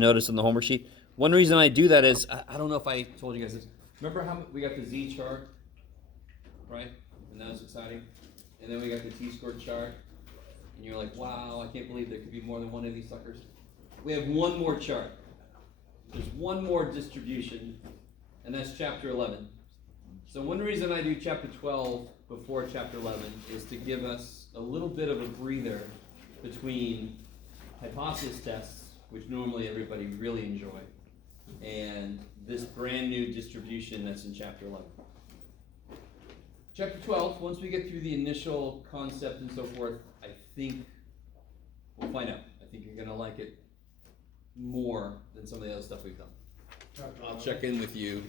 notice on the homework sheet. One reason I do that is, I don't know if I told you guys this. Remember how we got the Z chart, right? And that was exciting. And then we got the T-squared chart. And you're like, wow, I can't believe there could be more than one of these suckers. We have one more chart. There's one more distribution, and that's chapter 11. So one reason I do chapter 12 before chapter 11 is to give us a little bit of a breather between hypothesis tests, which normally everybody really enjoy, and this brand new distribution that's in chapter 11. Chapter 12, once we get through the initial concept and so forth, I think we'll find out. I think you're going to like it more than some of the other stuff we've done. I'll check in with you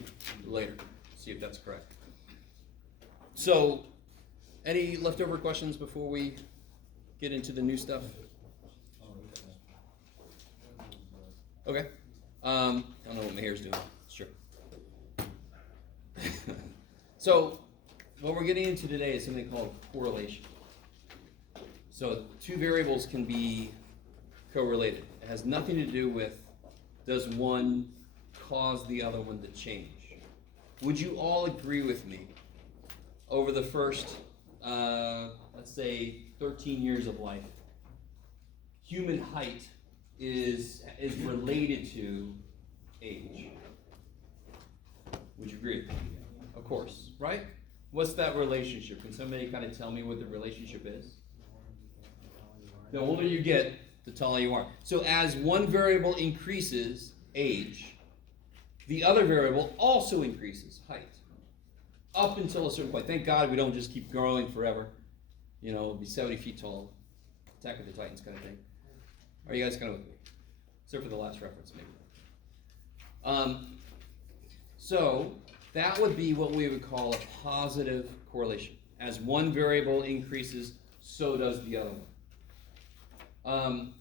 later, see if that's correct. So, any leftover questions before we get into the new stuff? Okay. I don't know what my hair's doing. Sure. So, what we're getting into today is something called correlation. So, two variables can be correlated. It has nothing to do with, does one cause the other one to change? Would you all agree with me, over the first, let's say, 13 years of life, human height is related to age? Would you agree? Of course, right? What's that relationship? Can somebody kind of tell me what the relationship is? The older you get, the taller you are. So as one variable increases, age, the other variable also increases, height, up until a certain point. Thank God we don't just keep growing forever. You know, be 70 feet tall, Attack of the Titans kind of thing. Are you guys kind of with me? Except for the last reference, maybe. So that would be what we would call a positive correlation. As one variable increases, so does the other one.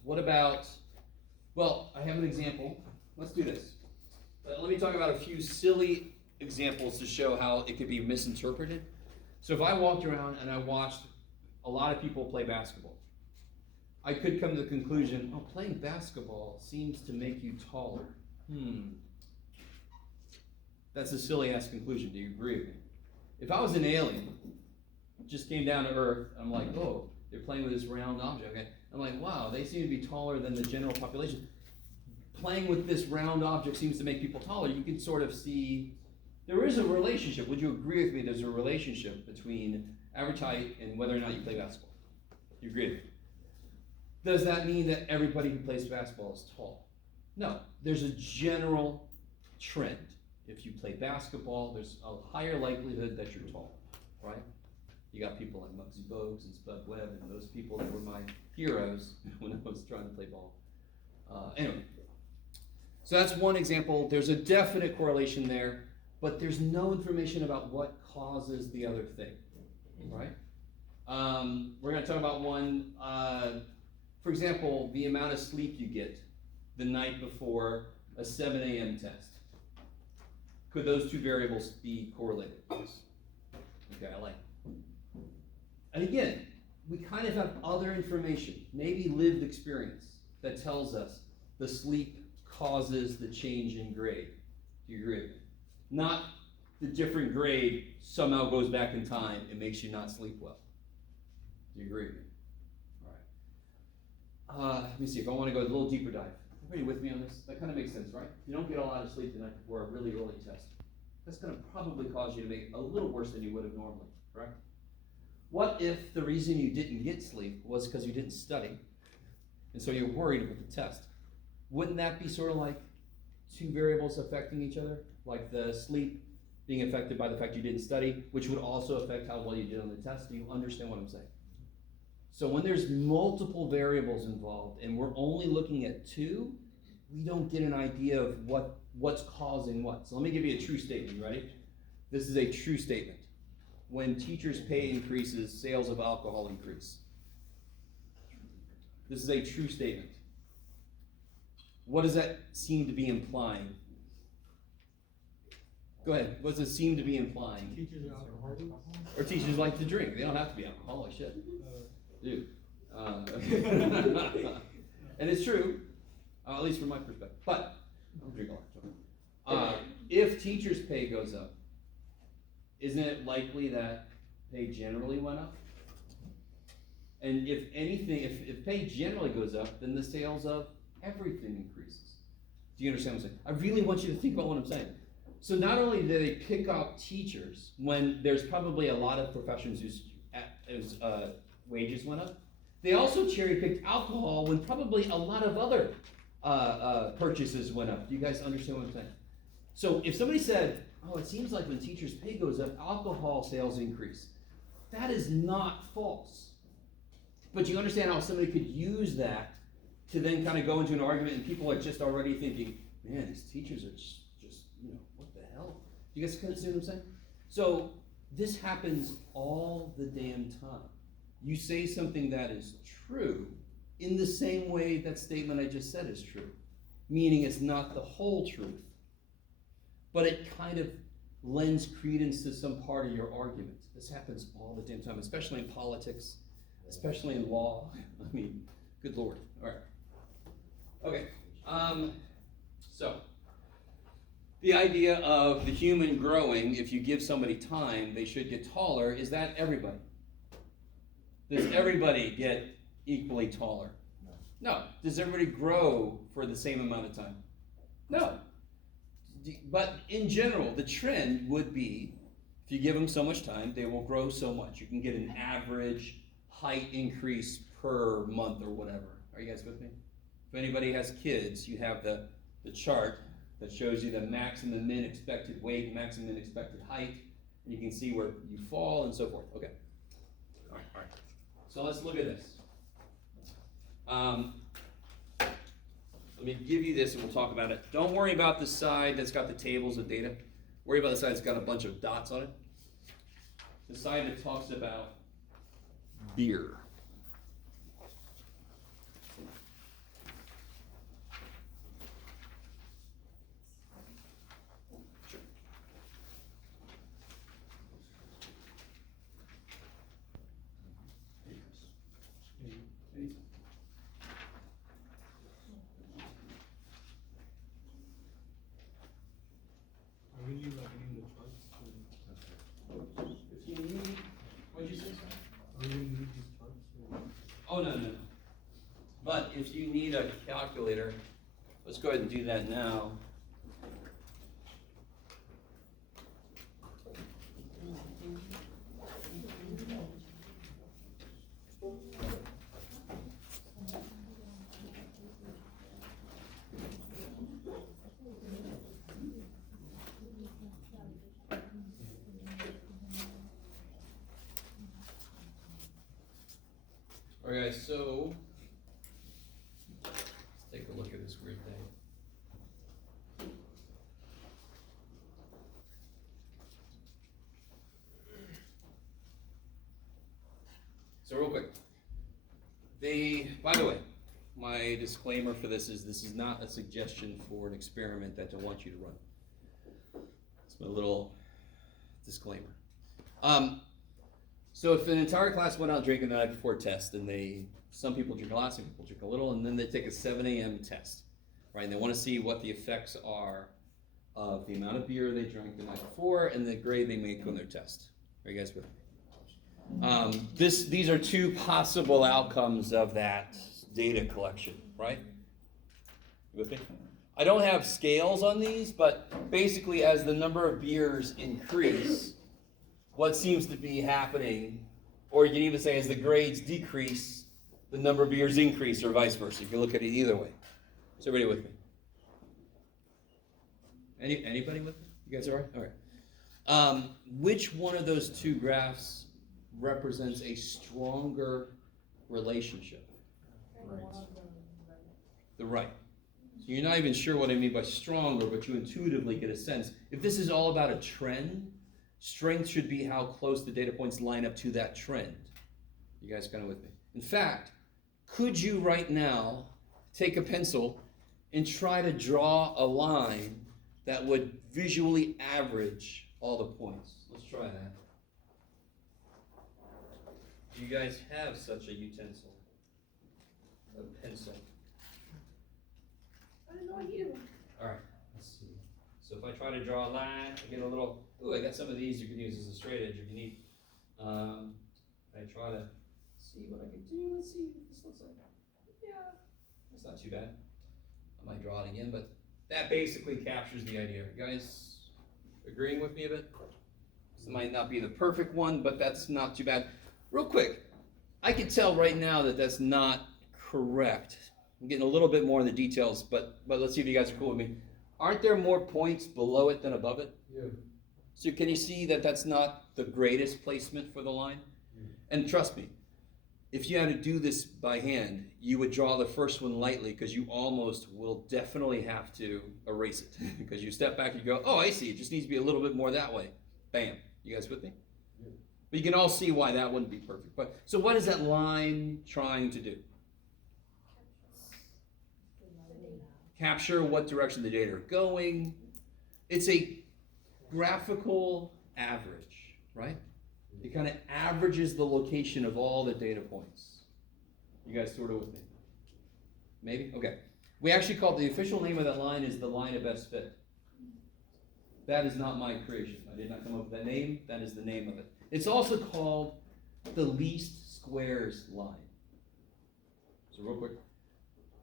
What about, well, I have an example. Let's do this. Let me talk about a few silly examples to show how it could be misinterpreted. So if I walked around and I watched a lot of people play basketball, I could come to the conclusion, oh, playing basketball seems to make you taller. That's a silly-ass conclusion. Do you agree with me? If I was an alien, just came down to Earth, I'm like, oh, they're playing with this round object. Okay? I'm like, wow, they seem to be taller than the general population. Playing with this round object seems to make people taller. You can sort of see there is a relationship. Would you agree with me there's a relationship between average height and whether or not you play basketball? You agree with me? Does that mean that everybody who plays basketball is tall? No. There's a general trend. If you play basketball, there's a higher likelihood that you're tall, right? You got people like Muggsy Bogues and Spud Webb and those people that were my heroes when I was trying to play ball. Anyway, so that's one example. There's a definite correlation there, but there's no information about what causes the other thing, right? We're going to talk about one, for example, the amount of sleep you get the night before a 7 a.m. test. Could those two variables be correlated? Okay, I like it. And again, we kind of have other information, maybe lived experience, that tells us the sleep causes the change in grade. Do you agree with me? Not the different grade somehow goes back in time and makes you not sleep well. Do you agree with me? All right. Let me see if I want to go a little deeper dive. Everybody with me on this? That kind of makes sense, right? You don't get a lot of sleep the night before a really early test. That's going to probably cause you to make a little worse than you would have normally, correct? What if the reason you didn't get sleep was because you didn't study, and so you're worried about the test? Wouldn't that be sort of like two variables affecting each other? Like the sleep being affected by the fact you didn't study, which would also affect how well you did on the test. Do you understand what I'm saying? So when there's multiple variables involved and we're only looking at two, we don't get an idea of what's causing what. So let me give you a true statement. You ready? This is a true statement. When teachers' pay increases, sales of alcohol increase. This is a true statement. What does that seem to be implying? Go ahead. What does it seem to be implying? Teachers are alcoholics. Or teachers like to drink. They don't have to be alcoholic. Shit. Dude. And it's true. at least from my perspective. But I'm drinking a lot. If teachers' pay goes up, isn't it likely that pay generally went up? And if anything, if pay generally goes up, then the sales of everything increases. Do you understand what I'm saying? I really want you to think about what I'm saying. So not only do they pick up teachers when there's probably a lot of professions whose wages went up, they also cherry picked alcohol when probably a lot of other purchases went up. Do you guys understand what I'm saying? So if somebody said, oh, it seems like when teachers' pay goes up, alcohol sales increase. That is not false. But you understand how somebody could use that to then kind of go into an argument, and people are just already thinking, man, these teachers are just what the hell? You guys kind of see what I'm saying? So this happens all the damn time. You say something that is true in the same way that statement I just said is true, meaning it's not the whole truth, but it kind of lends credence to some part of your argument. This happens all the damn time, especially in politics, especially in law. I mean, good Lord. All right. Okay. So the idea of the human growing, if you give somebody time, they should get taller. Is that everybody? Does everybody get equally taller? No. Does everybody grow for the same amount of time? No. But in general, the trend would be, if you give them so much time, they will grow so much. You can get an average height increase per month or whatever. Are you guys with me? If anybody has kids, you have the chart that shows you the max and the min expected weight, max and min expected height, and you can see where you fall and so forth. Okay. All right. So let's look at this. Let me give you this and we'll talk about it. Don't worry about the side that's got the tables of data. Worry about the side that's got a bunch of dots on it. The side that talks about beer. Oh, no. But if you need a calculator, let's go ahead and do that now. Alright, so let's take a look at this weird thing. So real quick, by the way, my disclaimer for this is not a suggestion for an experiment that I want you to run. It's my little disclaimer. So if an entire class went out drinking the night before test, and some people drink a lot, some people drink a little, and then they take a 7 a.m. test, right? And they want to see what the effects are of the amount of beer they drank the night before and the grade they make on their test. Are you guys with me? These are two possible outcomes of that data collection, right? You with me? I don't have scales on these, but basically as the number of beers increase, what seems to be happening, or you can even say as the grades decrease, the number of beers increase, or vice versa. You can look at it either way. Is everybody with me? Anybody with me? You guys all right? All right. Which one of those two graphs represents a stronger relationship? Right. The right. So you're not even sure what I mean by stronger, but you intuitively get a sense. If this is all about a trend, strength should be how close the data points line up to that trend. You guys kind of with me? In fact, could you right now take a pencil and try to draw a line that would visually average all the points? Let's try that. Do you guys have such a utensil? A pencil? I had no idea. All right, let's see. So if I try to draw a line, I get a little, ooh, I got some of these you can use as a straight edge if you need. I try to see what I can do. Let's see what this looks like. Yeah, that's not too bad. I might draw it again, but that basically captures the idea. You guys agreeing with me a bit? This might not be the perfect one, but that's not too bad. Real quick, I can tell right now that that's not correct. I'm getting a little bit more in the details, but let's see if you guys are cool with me. Aren't there more points below it than above it? Yeah. So can you see that that's not the greatest placement for the line? And trust me, if you had to do this by hand, you would draw the first one lightly because you almost will definitely have to erase it. Because you step back and you go, oh, I see, it just needs to be a little bit more that way. Bam. You guys with me? Yeah. But you can all see why that wouldn't be perfect. But so what is that line trying to do? Capture what direction the data are going. It's a graphical average, right? It kind of averages the location of all the data points. You guys sort of with me? Maybe? Okay. We actually call it, the official name of that line is the line of best fit. That is not my creation. I did not come up with that name. That is the name of it. It's also called the least squares line. So real quick.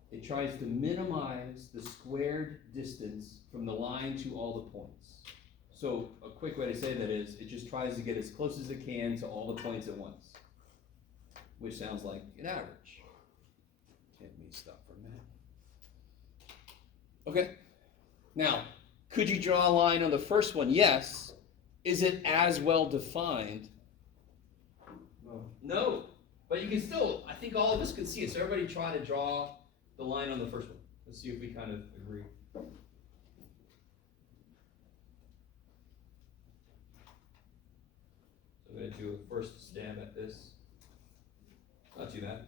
It tries to minimize the squared distance from the line to all the points. So a quick way to say that is, it just tries to get as close as it can to all the points at once, which sounds like an average. Let me stop for a minute. Okay. Now, could you draw a line on the first one? Yes. Is it as well defined? No. No. But you can still, I think all of us can see it. So everybody try to draw the line on the first one. Let's see if we kind of agree. So I'm going to do a first stab at this. Not too bad.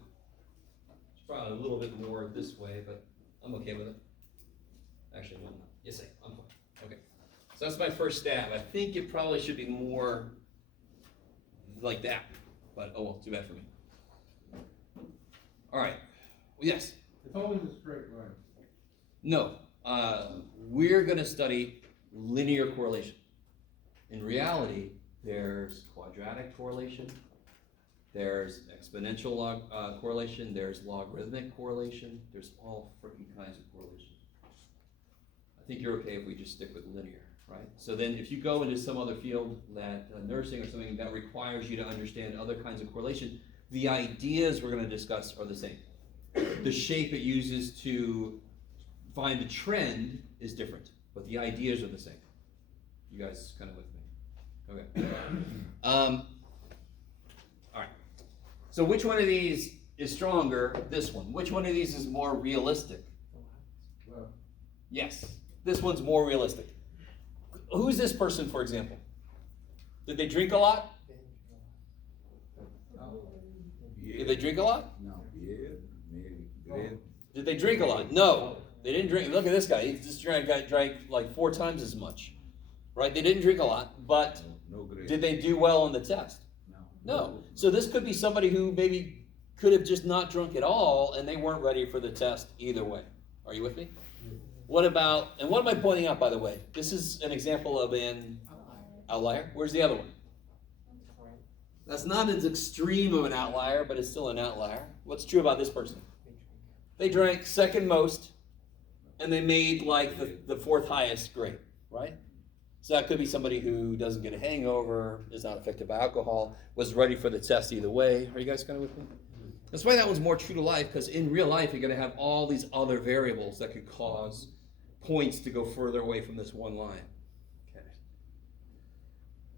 It's probably a little bit more this way, but I'm okay with it. Actually, no, I'm not. Yes, I'm fine. Okay. So that's my first stab. I think it probably should be more like that. But oh well, too bad for me. All right. Yes? It's always a straight line. No. We're going to study linear correlation. In reality, there's quadratic correlation, there's exponential correlation, there's logarithmic correlation, there's all freaking kinds of correlation. I think you're okay if we just stick with linear, right? So then if you go into some other field, that nursing or something that requires you to understand other kinds of correlation, the ideas we're going to discuss are the same. The shape it uses to find the trend is different, but the ideas are the same. You guys kind of with me? Okay. All right. So which one of these is stronger? This one. Which one of these is more realistic? Well, Yes. This one's more realistic. Who's this person, for example? Did they drink a lot? Did they drink a lot? No. Yeah, maybe. Bread. Did they drink a lot? No. They didn't drink. Look at this guy. He just drank like 4 times as much. Right? They didn't drink a lot, but No bread. did they do well on the test? No. No. So this could be somebody who maybe could have just not drunk at all and they weren't ready for the test either way. Are you with me? What about, and what am I pointing out, by the way? This is an example of an outlier. Where's the other one? That's not as extreme of an outlier, but it's still an outlier. What's true about this person? They drank second most, and they made like the 4th highest grade, right? So that could be somebody who doesn't get a hangover, is not affected by alcohol, was ready for the test either way. Are you guys kind of with me? That's why that one's more true to life, because in real life, you're going to have all these other variables that could cause points to go further away from this one line. Okay.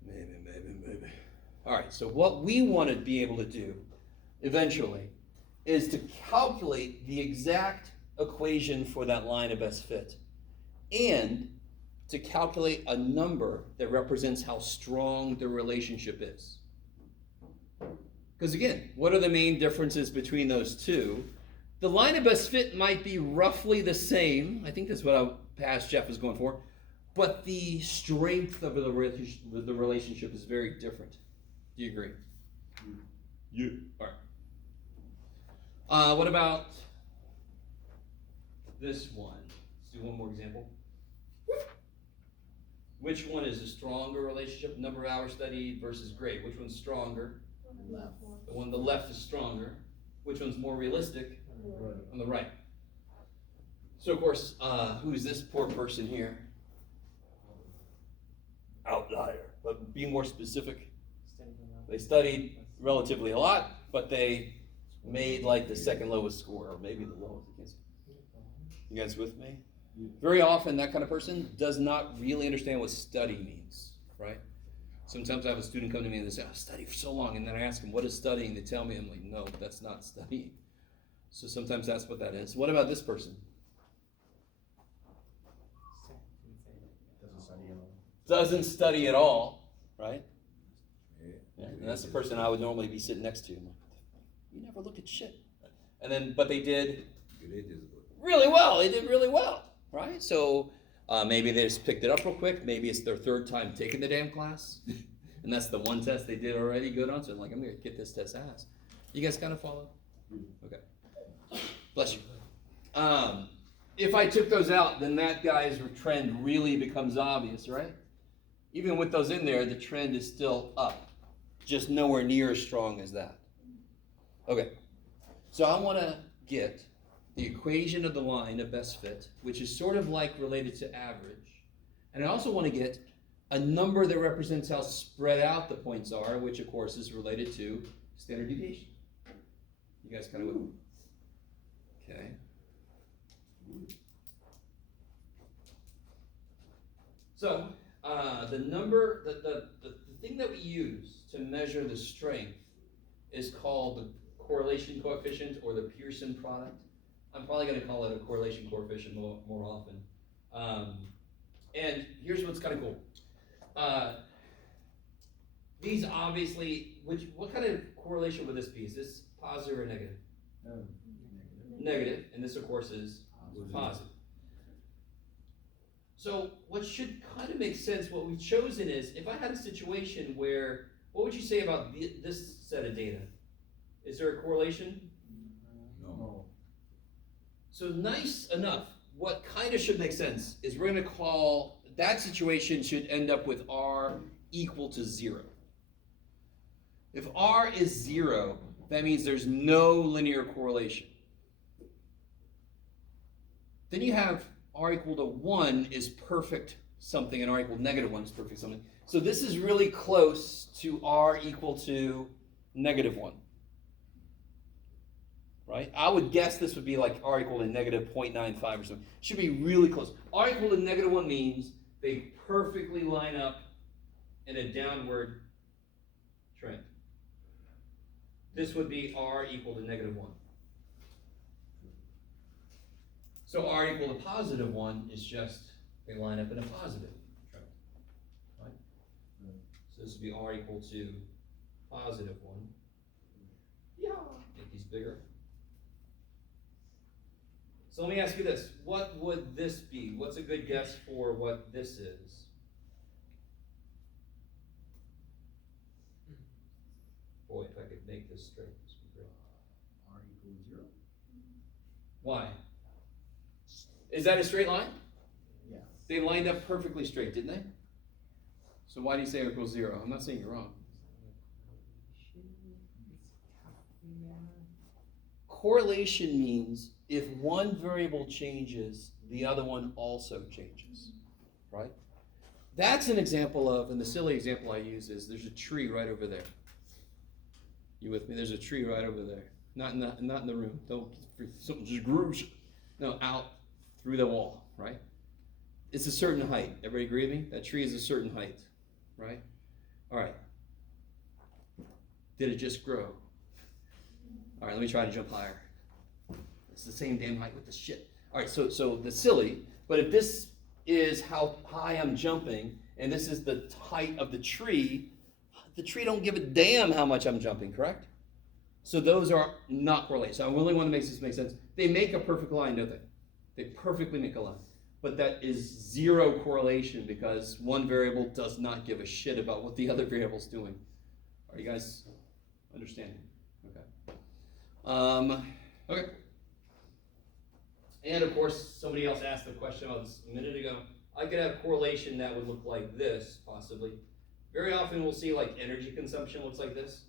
Maybe. All right, so what we want to be able to do eventually is to calculate the exact equation for that line of best fit and to calculate a number that represents how strong the relationship is. Because again, what are the main differences between those two? The line of best fit might be roughly the same. I think that's what our past Jeff was going for. But the strength of the relationship is very different. Do you agree? Yeah. All right. What about this one? Let's do one more example. Which one is a stronger relationship, number of hours studied versus grade? Which one's stronger? Left. The one on the left is stronger. Which one's more realistic? Right. On the right. So of course, who's this poor person here? Outlier. But be more specific. They studied relatively a lot, but they made like the second lowest score, or maybe the lowest. I can't see. You guys with me? Very often, that kind of person does not really understand what study means, right? Sometimes I have a student come to me and they say, I studied for so long, and then I ask them, what is studying? They tell me, I'm like, no, that's not studying. So sometimes that's what that is. What about this person? Doesn't study at all. Doesn't study at all, right? Yeah. Yeah, and that's the person I would normally be sitting next to. I'm like, you never look at shit. And then, but they did Grade is good. really well. They did really well, right? So maybe they just picked it up real quick. Maybe it's their third time taking the damn class. And that's the one test they did already good on. So I'm like, I'm going to get this test ass. You guys kind of follow? Okay. Bless you. If I took those out, then that guy's trend really becomes obvious, right? Even with those in there, the trend is still up. Just nowhere near as strong as that. Okay. So I want to get the equation of the line of best fit, which is sort of like related to average. And I also want to get a number that represents how spread out the points are, which of course is related to standard deviation. You guys kind of with me? Okay. So the thing that we use to measure the strength is called the correlation coefficient or the Pearson product. I'm probably going to call it a correlation coefficient more often. And here's what's kind of cool. These obviously, what kind of correlation would this be? Is this positive or negative? Negative, and this of course is positive. So what should kind of make sense, what we've chosen is, if I had a situation where, what would you say about this set of data? Is there a correlation? No. So nice enough, what kind of should make sense is we're going to call, that situation should end up with R equal to 0. If R is 0, that means there's no linear correlation. Then you have R equal to 1 is perfect something, and R equal to -1 is perfect something. So this is really close to R equal to -1. Right? I would guess this would be like R equal to -0.95 or something. Should be really close. R equal to -1 means they perfectly line up in a downward trend. This would be R equal to -1. So R equal to +1 is just they line up in a positive trend. Right? So this would be R equal to +1. Yeah. Make these bigger. So let me ask you this. What would this be? What's a good guess for what this is? Boy, if I could make this straight, this would be great. R equals 0? Why? Is that a straight line? Yeah. They lined up perfectly straight, didn't they? So why do you say it equals 0? I'm not saying you're wrong. Correlation means if one variable changes, the other one also changes, right? That's an example of, and the silly example I use is there's a tree right over there. You with me? There's a tree right over there. Not in the room. Don't, something just grooves. No, out through the wall, right? It's a certain height. Everybody agree with me? That tree is a certain height, right? All right. Did it just grow? All right, let me try to jump higher. It's the same damn height with the shit. All right, so the silly, but if this is how high I'm jumping, and this is the height of the tree don't give a damn how much I'm jumping, correct? So those are not correlated. So I really want to make this make sense. They make a perfect line, don't they? They perfectly make a line. But that is zero correlation because one variable does not give a shit about what the other variable's doing. Are you guys understanding? Okay. Okay. And of course, somebody else asked the question about this a minute ago. I could have correlation that would look like this, possibly. Very often we'll see like energy consumption looks like this.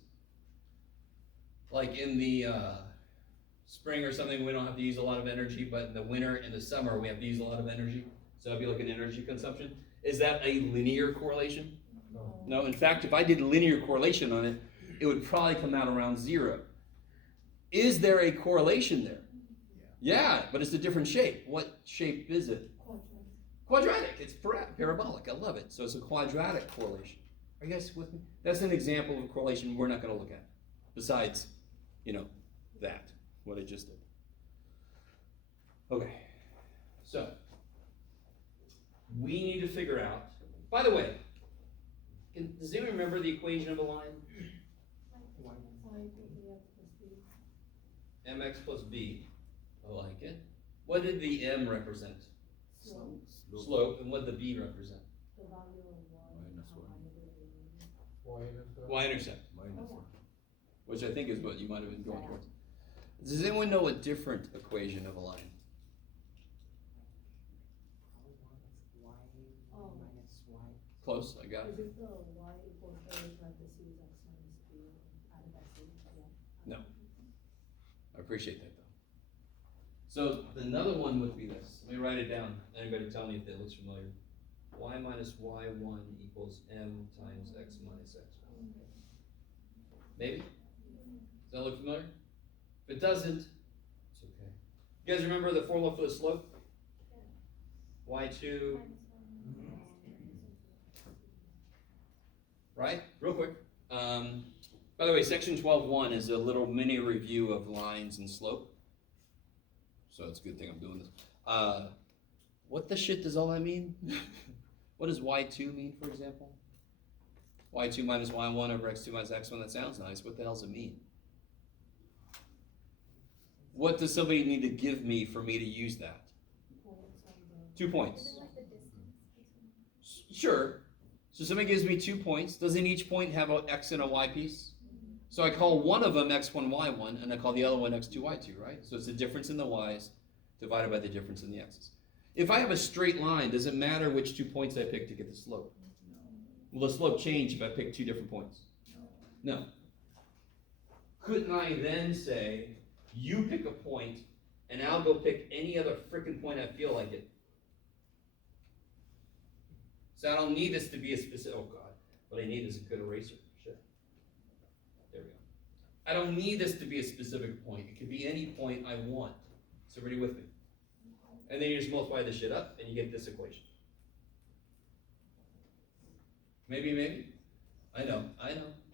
Like in the spring or something, we don't have to use a lot of energy, but in the winter and the summer, we have to use a lot of energy. So that'd be like an energy consumption. Is that a linear correlation? No. No, in fact, if I did linear correlation on it, it would probably come out around 0. Is there a correlation there? Yeah, but it's a different shape. What shape is it? Quadratic. It's parabolic. I love it. So it's a quadratic correlation. Are you guys with me? That's an example of a correlation we're not going to look at. Besides, that, what I just did. Okay. So, we need to figure out, by the way, does anyone remember the equation of a line? mx plus b. I like it. What did the m represent? Slope. And what did the b represent? Y-intercept. Which I think is what you might have been going towards. Does anyone know a different equation of a line? Close, I got it. Is it the y equals a parentheses x minus b added by c? Yeah. No. I appreciate that though. So another one would be this. Let me write it down. Anybody tell me if it looks familiar. Y minus y1 equals m times x minus x1. Maybe? Does that look familiar? If it doesn't, it's okay. You guys remember the formula for the slope? Y2, right? Real quick. By the way, section 12.1 is a little mini review of lines and slope. So it's a good thing I'm doing this. What the shit does all that mean? What does y2 mean, for example? Y2 minus y1 over x2 minus x1, that sounds nice. What the hell does it mean? What does somebody need to give me for me to use that? 2 points. Sure. So somebody gives me 2 points. Doesn't each point have an x and a y piece? So I call one of them x1, y1, and I call the other one x2, y2, right? So it's the difference in the y's divided by the difference in the x's. If I have a straight line, does it matter which 2 points I pick to get the slope? Will the slope change if I pick 2 different points? No. Couldn't I then say, you pick a point, and I'll go pick any other frickin' point I feel like it? So I don't need this to be a specific, oh God, what I need is a good eraser. Shit. There we go. I don't need this to be a specific point. It could be any point I want. So everybody with me? And then you just multiply this shit up, and you get this equation. Maybe. I know.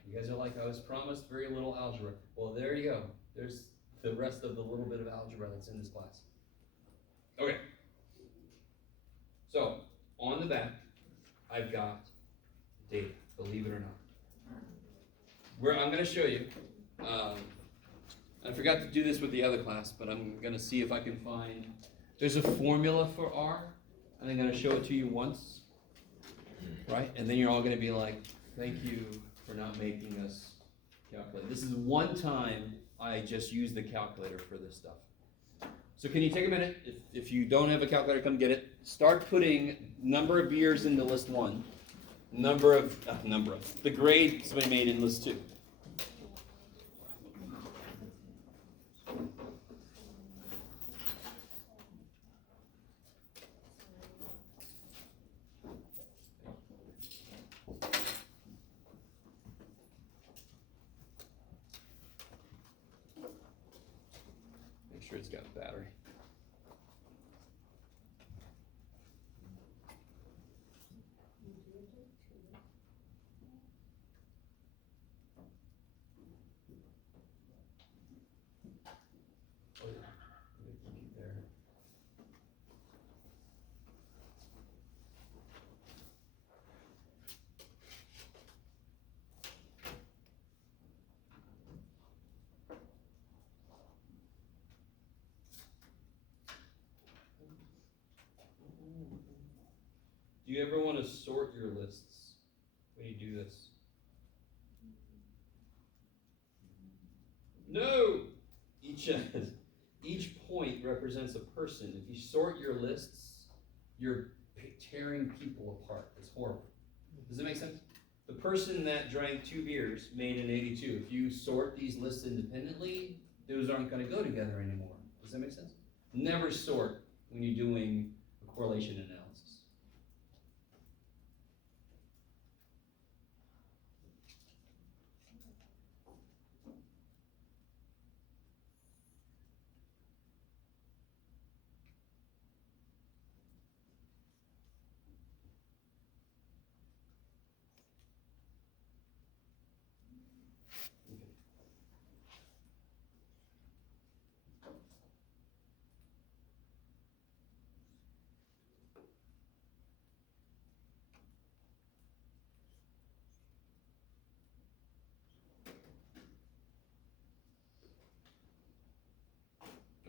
You guys are like, I was promised very little algebra. Well, there you go. There's the rest of the little bit of algebra that's in this class. Okay. So, on the back, I've got data, believe it or not. I'm going to show you. I forgot to do this with the other class, but I'm going to see if I can find. There's a formula for R, and I'm going to show it to you once, right? And then you're all going to be like, thank you for not making us calculate. This is one time I just use the calculator for this stuff. So can you take a minute? If you don't have a calculator, come get it. Start putting number of beers into list 1, the grade somebody made in list 2. Make sure it's got a battery. Oh yeah, keep there. Do you ever want to sort your lists when you do this? No! Each has each point represents a person. If you sort your lists, you're tearing people apart. It's horrible. Does that make sense? The person that drank 2 beers made an 82. If you sort these lists independently, those aren't going to go together anymore. Does that make sense? Never sort when you're doing a correlation analysis.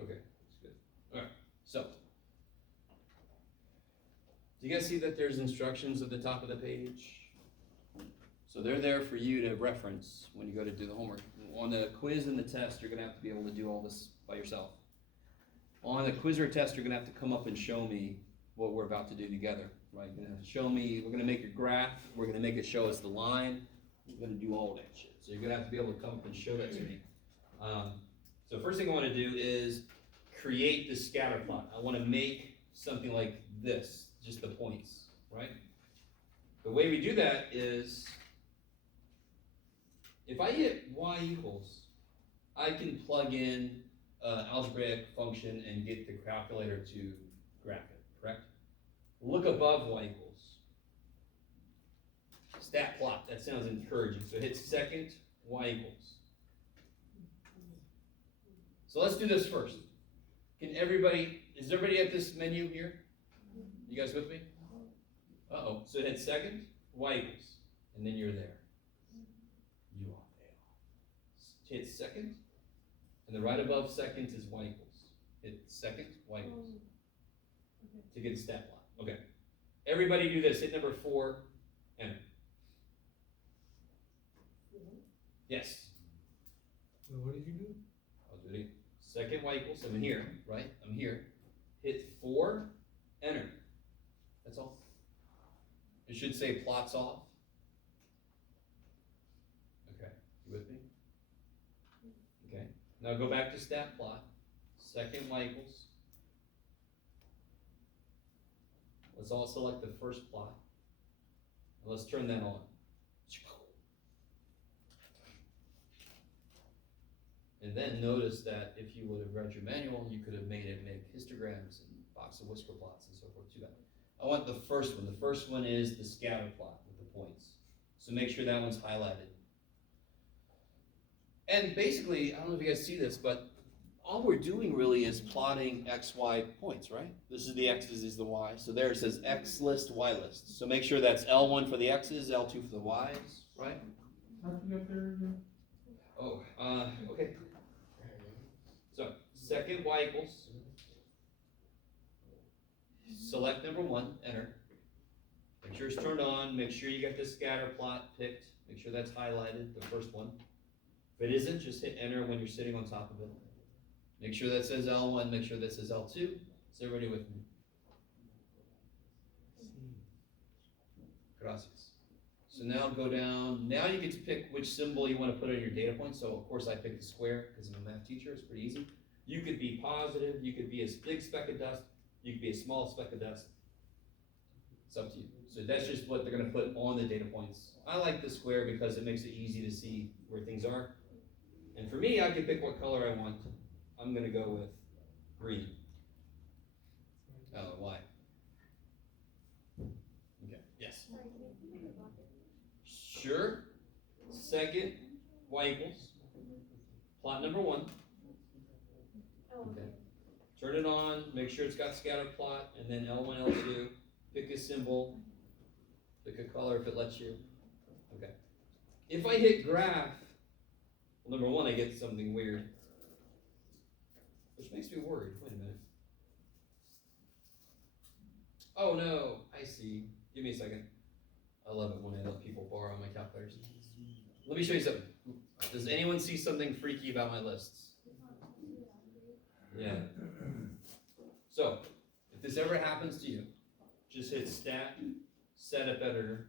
Okay, that's good. Alright, so. Do you guys see that there's instructions at the top of the page? So they're there for you to reference when you go to do the homework. On the quiz and the test, you're gonna have to be able to do all this by yourself. On the quiz or test, you're gonna have to come up and show me what we're about to do together, right? You're gonna show me, we're gonna make a graph, we're gonna make it show us the line, we're gonna do all that shit. So you're gonna have to be able to come up and show that to me. So first thing I wanna do is create the scatter plot. I wanna make something like this, just the points, right? The way we do that is, if I hit y equals, I can plug in an algebraic function and get the calculator to graph it, correct? Look above y equals. Stat plot, that sounds encouraging. So hit second, y equals. So let's do this first. Is everybody at this menu here? You guys with me? Uh-oh, so hit second, y equals, and then you're there. You are there. Hit second, and then right above second is y equals. Hit second, y equals. To get a stat plot. Okay. Everybody do this. Hit number 4, enter. Yes. So what did you do? I'll do it again. Second y equals, I'm here, right? I'm here. Hit 4, enter. That's all. It should say plots off. Okay, you with me? Okay, now go back to stat plot. Second y equals. Let's all select the first plot. And let's turn that on. And then notice that if you would have read your manual, you could have made it make histograms and box of whisker plots and so forth too. I want the first one. The first one is the scatter plot with the points. So make sure that one's highlighted. And basically, I don't know if you guys see this, but all we're doing really is plotting x, y points, right? This is the x, this is the y. So there it says x list, y list. So make sure that's L1 for the x's, L2 for the y's, right? How'd you get there again? Oh, okay. So, second y equals. Select number 1, enter. Make sure it's turned on, make sure you got the scatter plot picked, make sure that's highlighted, the first one. If it isn't, just hit enter when you're sitting on top of it. Make sure that says L1, make sure that says L2. Is everybody with me? Gracias. So now go down, now you get to pick which symbol you want to put on your data point. So of course I picked the square because I'm a math teacher, it's pretty easy. You could be positive, you could be a big speck of dust, you could be a small speck of dust. It's up to you. So that's just what they're gonna put on the data points. I like the square because it makes it easy to see where things are. And for me, I can pick what color I want. I'm gonna go with green. Oh, why? Okay, yes. Sure. Second, y equals. Plot number 1. Okay. Turn it on, make sure it's got scatter plot, and then L1, L2. Pick a symbol, pick a color if it lets you. Okay. If I hit graph, well, number 1, I get something weird. Which makes me worried. Wait a minute. Oh no, I see. Give me a second. I love it when I let people borrow my calculators. Let me show you something. Does anyone see something freaky about my lists? Yeah. So, if this ever happens to you, just hit stat, setup editor.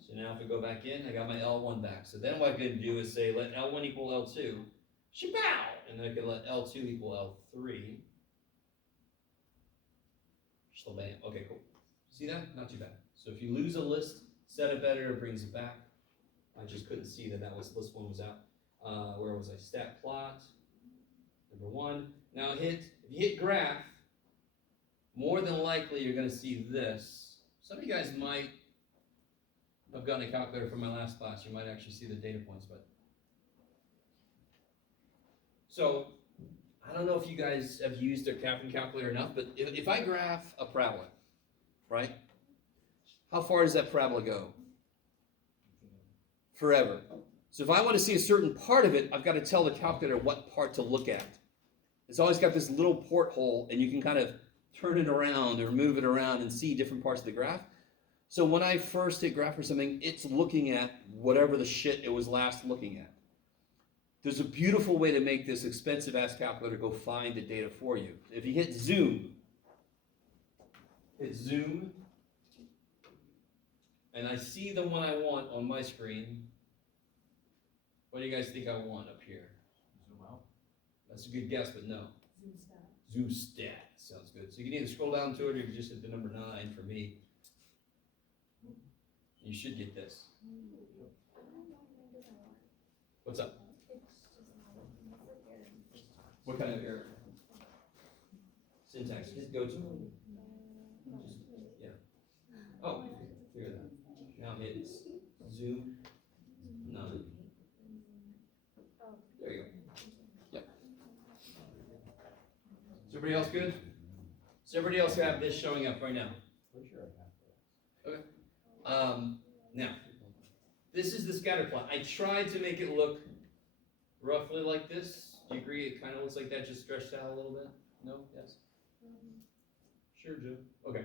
So now if I go back in, I got my L1 back. So then what I can do is say let L1 equal L2, shapow! And then I can let L2 equal L3. Shabam. Okay, cool. See that? Not too bad. So if you lose a list, setup editor brings it back. I just couldn't see that list one was out. Where was I? Stat plot, number 1. Now if you hit graph, more than likely you're gonna see this. Some of you guys might have gotten a calculator from my last class. You might actually see the data points, but. So, I don't know if you guys have used a Kaplan calculator enough, but if I graph a parabola, right? How far does that parabola go? Forever. So if I want to see a certain part of it, I've got to tell the calculator what part to look at. It's always got this little porthole, and you can kind of turn it around or move it around and see different parts of the graph. So when I first hit graph or something, it's looking at whatever the shit it was last looking at. There's a beautiful way to make this expensive-ass calculator go find the data for you. If you hit zoom, and I see the one I want on my screen. What do you guys think I want up here? Zoom out. That's a good guess, but no. Zoom stat. Zoom stat sounds good. So you can either scroll down to it or you can just hit the number 9 for me. You should get this. What's up? What kind of error? Syntax. Just go to. Yeah. Oh, here that. Now hit zoom 9. There you go. Yep. Is everybody else good? Does everybody else have this showing up right now? For sure I have that. Okay. Now, this is the scatter plot. I tried to make it look roughly like this. Do you agree it kind of looks like that, just stretched out a little bit? No? Yes? Sure, Joe. Okay.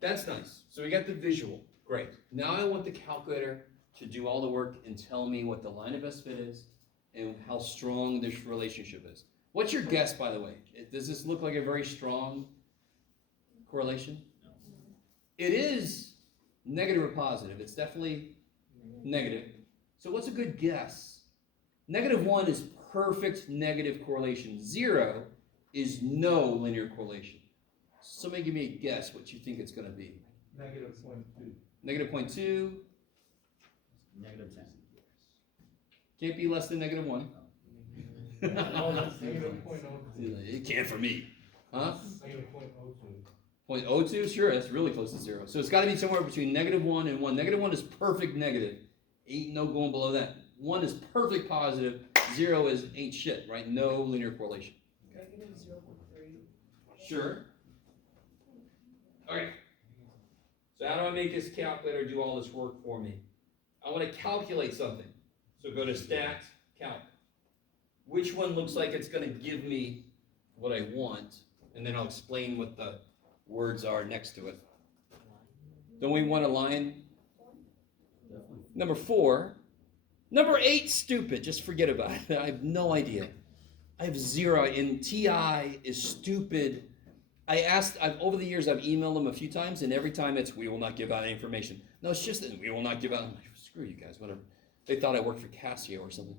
That's nice. So we got the visual. Great. Now I want the calculator to do all the work and tell me what the line of best fit is and how strong this relationship is. What's your guess, by the way? Does this look like a very strong correlation? No. It is negative or positive. It's definitely negative. So what's a good guess? -1 is perfect negative correlation. 0 is no linear correlation. Somebody give me a guess what you think it's going to be. -0.2. -0.2 -10. can't be less than -1. No, that's -0.02. It can't for me. Huh? -0.02. 0.02? Sure, that's really close to 0. So it's got to be somewhere between -1 and 1. -1 is perfect negative. Ain't no going below that. 1 is perfect positive. 0 is ain't shit, right? No linear correlation. -0.3. Sure. Okay. So how do I make this calculator do all this work for me? I want to calculate something. So go to stat, calc. Which one looks like it's going to give me what I want? And then I'll explain what the words are next to it. Don't we want a line? Definitely. Number 4. Number 8, stupid. Just forget about it. I have no idea. I have 0. And TI is stupid. Over the years, I've emailed them a few times, and every time it's, we will not give out any information. No, it's just that we will not give out. I'm like, screw you guys, whatever. They thought I worked for Casio or something.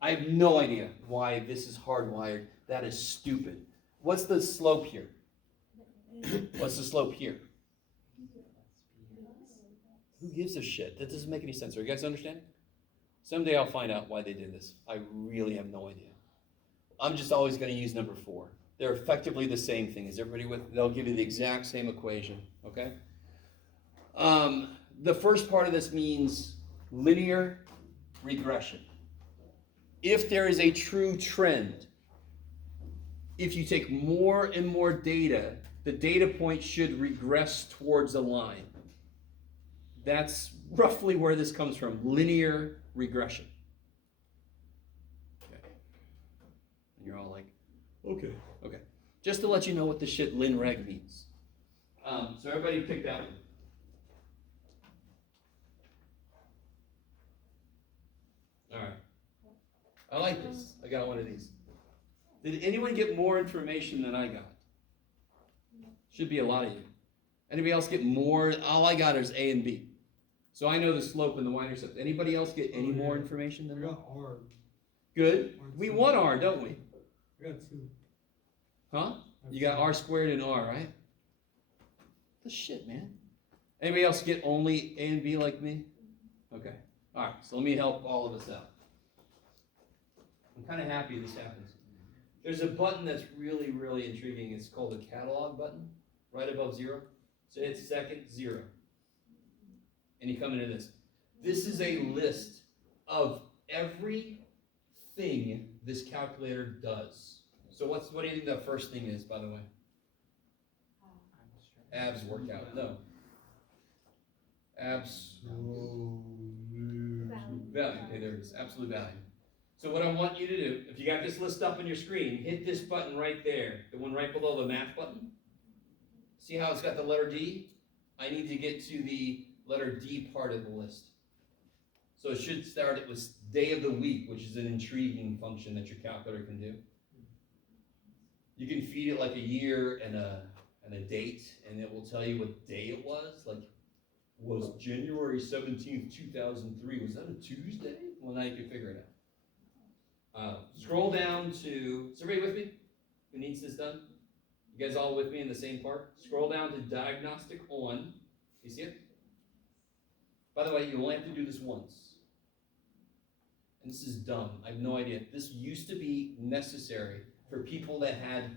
I have no idea why this is hardwired. That is stupid. What's the slope here? What's the slope here? Who gives a shit? That doesn't make any sense. Are you guys understanding? Someday I'll find out why they did this. I really have no idea. I'm just always going to use number 4. They're effectively the same thing. Is everybody with? They'll give you the exact same equation, okay? The first part of this means linear regression. If there is a true trend, if you take more and more data, the data point should regress towards a line. That's roughly where this comes from, linear regression. Okay. And you're all like, okay. Just to let you know what the shit linreg means. So everybody pick that one. All right. I like this. I got one of these. Did anyone get more information than I got? Should be a lot of you. Anybody else get more? All I got is A and B. So I know the slope and the y-intercept. Anybody else get any more information I than me? got R. Good. We want R, don't we? I got 2. Huh? You got R squared and R, right? The shit, man. Anybody else get only A and B like me? Okay. All right. So let me help all of us out. I'm kind of happy this happens. There's a button that's really, really intriguing. It's called the catalog button, right above 0. So hit second 0. And you come into this. This is a list of everything this calculator does. So what do you think the first thing is, by the way? Abs workout. No. Abs value. Okay, there it is. Absolute value. So what I want you to do, if you got this list up on your screen, hit this button right there, the one right below the math button. See how it's got the letter D? I need to get to the letter D part of the list. So it should start it with day of the week, which is an intriguing function that your calculator can do. You can feed it like a year and a date, and it will tell you what day it was. Like, was January 17th, 2003, was that a Tuesday? Well, now you can figure it out. Scroll down to, is everybody with me? Who needs this done? You guys all with me in the same part? Scroll down to diagnostic on. You see it? By the way, you only have to do this once. And this is dumb. I have no idea. This used to be necessary for people that had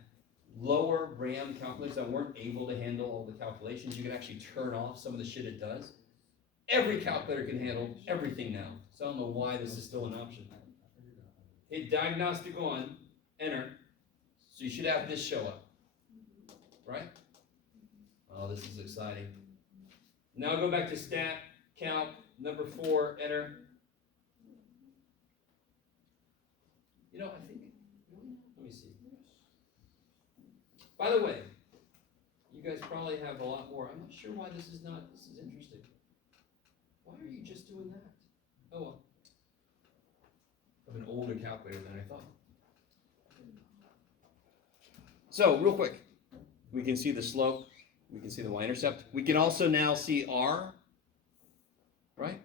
lower RAM calculators that weren't able to handle all the calculations. You can actually turn off some of the shit it does. Every calculator can handle everything now. So I don't know why this is still an option. Hit diagnostic on, enter. So you should have this show up. Right? Oh, this is exciting. Now go back to stat, calc, number 4, enter. You know, I think, let me see. By the way, you guys probably have a lot more. I'm not sure why this is interesting. Why are you just doing that? Oh well. I have an older calculator than I thought. So, real quick, we can see the slope, we can see the y-intercept. We can also now see R, right?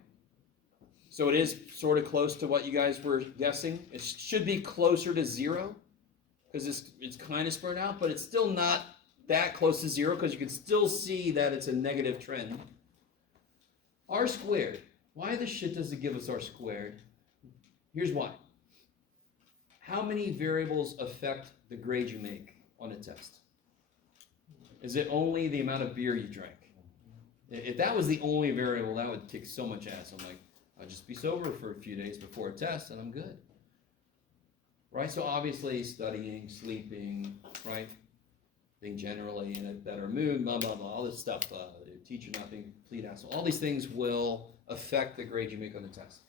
So it is sort of close to what you guys were guessing. It should be closer to 0, because it's kind of spread out, but it's still not that close to 0, because you can still see that it's a negative trend. R squared. Why the shit does it give us R squared? Here's why. How many variables affect the grade you make on a test? Is it only the amount of beer you drank? If that was the only variable, that would kick so much ass. I'm like, I'll just be sober for a few days before a test and I'm good. Right? So obviously studying, sleeping, right? Being generally in a better mood, blah, blah, blah, all this stuff. Teacher not being a complete asshole. All these things will affect the grade you make on the test.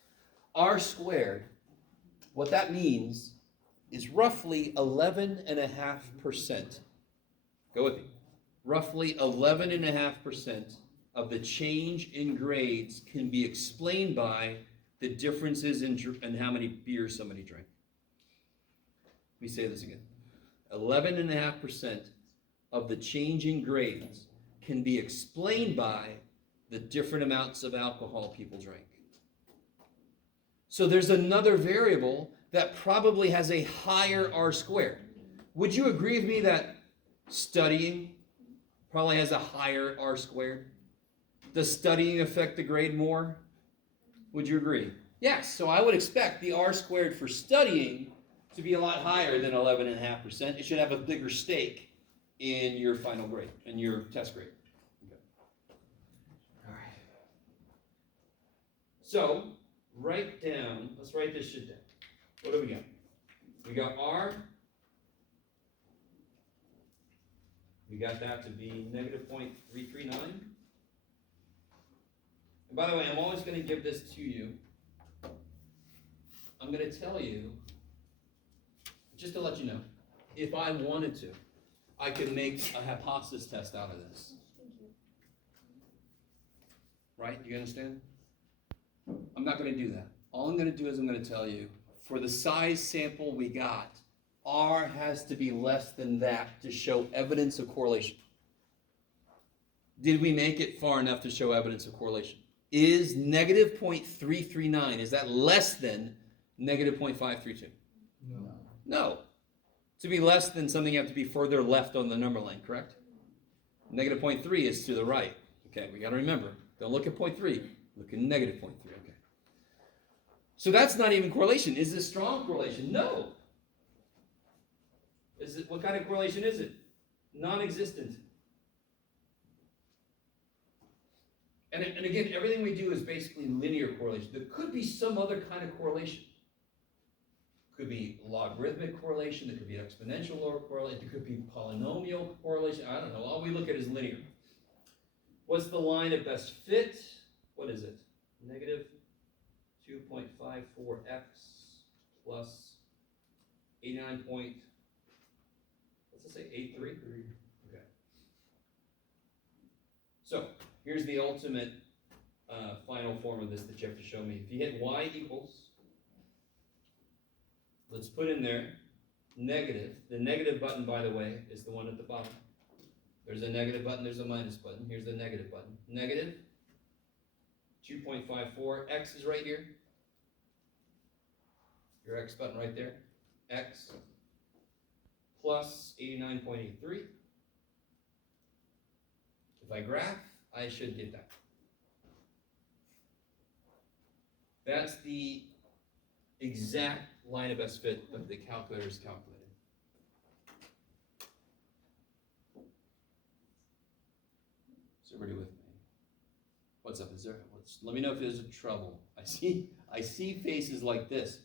R squared, what that means is roughly 11.5%. Go with me. Roughly 11.5% of the change in grades can be explained by the differences in how many beers somebody drank. Let me say this again. 11.5% of the change in grades can be explained by the different amounts of alcohol people drank. So there's another variable that probably has a higher R squared. Would you agree with me that studying probably has a higher R squared? Does studying affect the grade more? Would you agree? Yes, so I would expect the R squared for studying to be a lot higher than 11.5%. It should have a bigger stake in your final grade, in your test grade. Okay. All right. So, let's write this shit down. What do we got? We got R. We got that to be negative 0.339. And by the way, I'm always going to give this to you. I'm going to tell you, just to let you know, if I wanted to, I could make a hypothesis test out of this. Right? You understand? I'm not going to do that. All I'm going to do is I'm going to tell you, for the size sample we got, R has to be less than that to show evidence of correlation. Did we make it far enough to show evidence of correlation? Is negative 0.339, is that less than negative 0.532? No. No. To be less than something, you have to be further left on the number line, correct? Negative 0.3 is to the right. Okay, we got to remember. Don't look at 0.3. Look at negative 0.3. Okay. So that's not even correlation. Is this strong correlation? No. Is it? What kind of correlation is it? Non-existent. And again, everything we do is basically linear correlation. There could be some other kind of correlation. Could be logarithmic correlation, there could be exponential correlation, there could be polynomial correlation, I don't know. All we look at is linear. What's the line of best fit? What is it? Negative 2.54x plus 89 point, what's it say, 83? Okay. So, here's the ultimate final form of this that you have to show me. If you hit y equals, let's put in there negative. The negative button, by the way, is the one at the bottom. There's a negative button, there's a minus button. Here's the negative button. Negative 2.54. X is right here. Your X button right there. X plus 89.83. If I graph, I should get that. That's the exact line of best fit that the calculator is calculating. Is everybody with me? What's up? Let me know if there's trouble. I see faces like this.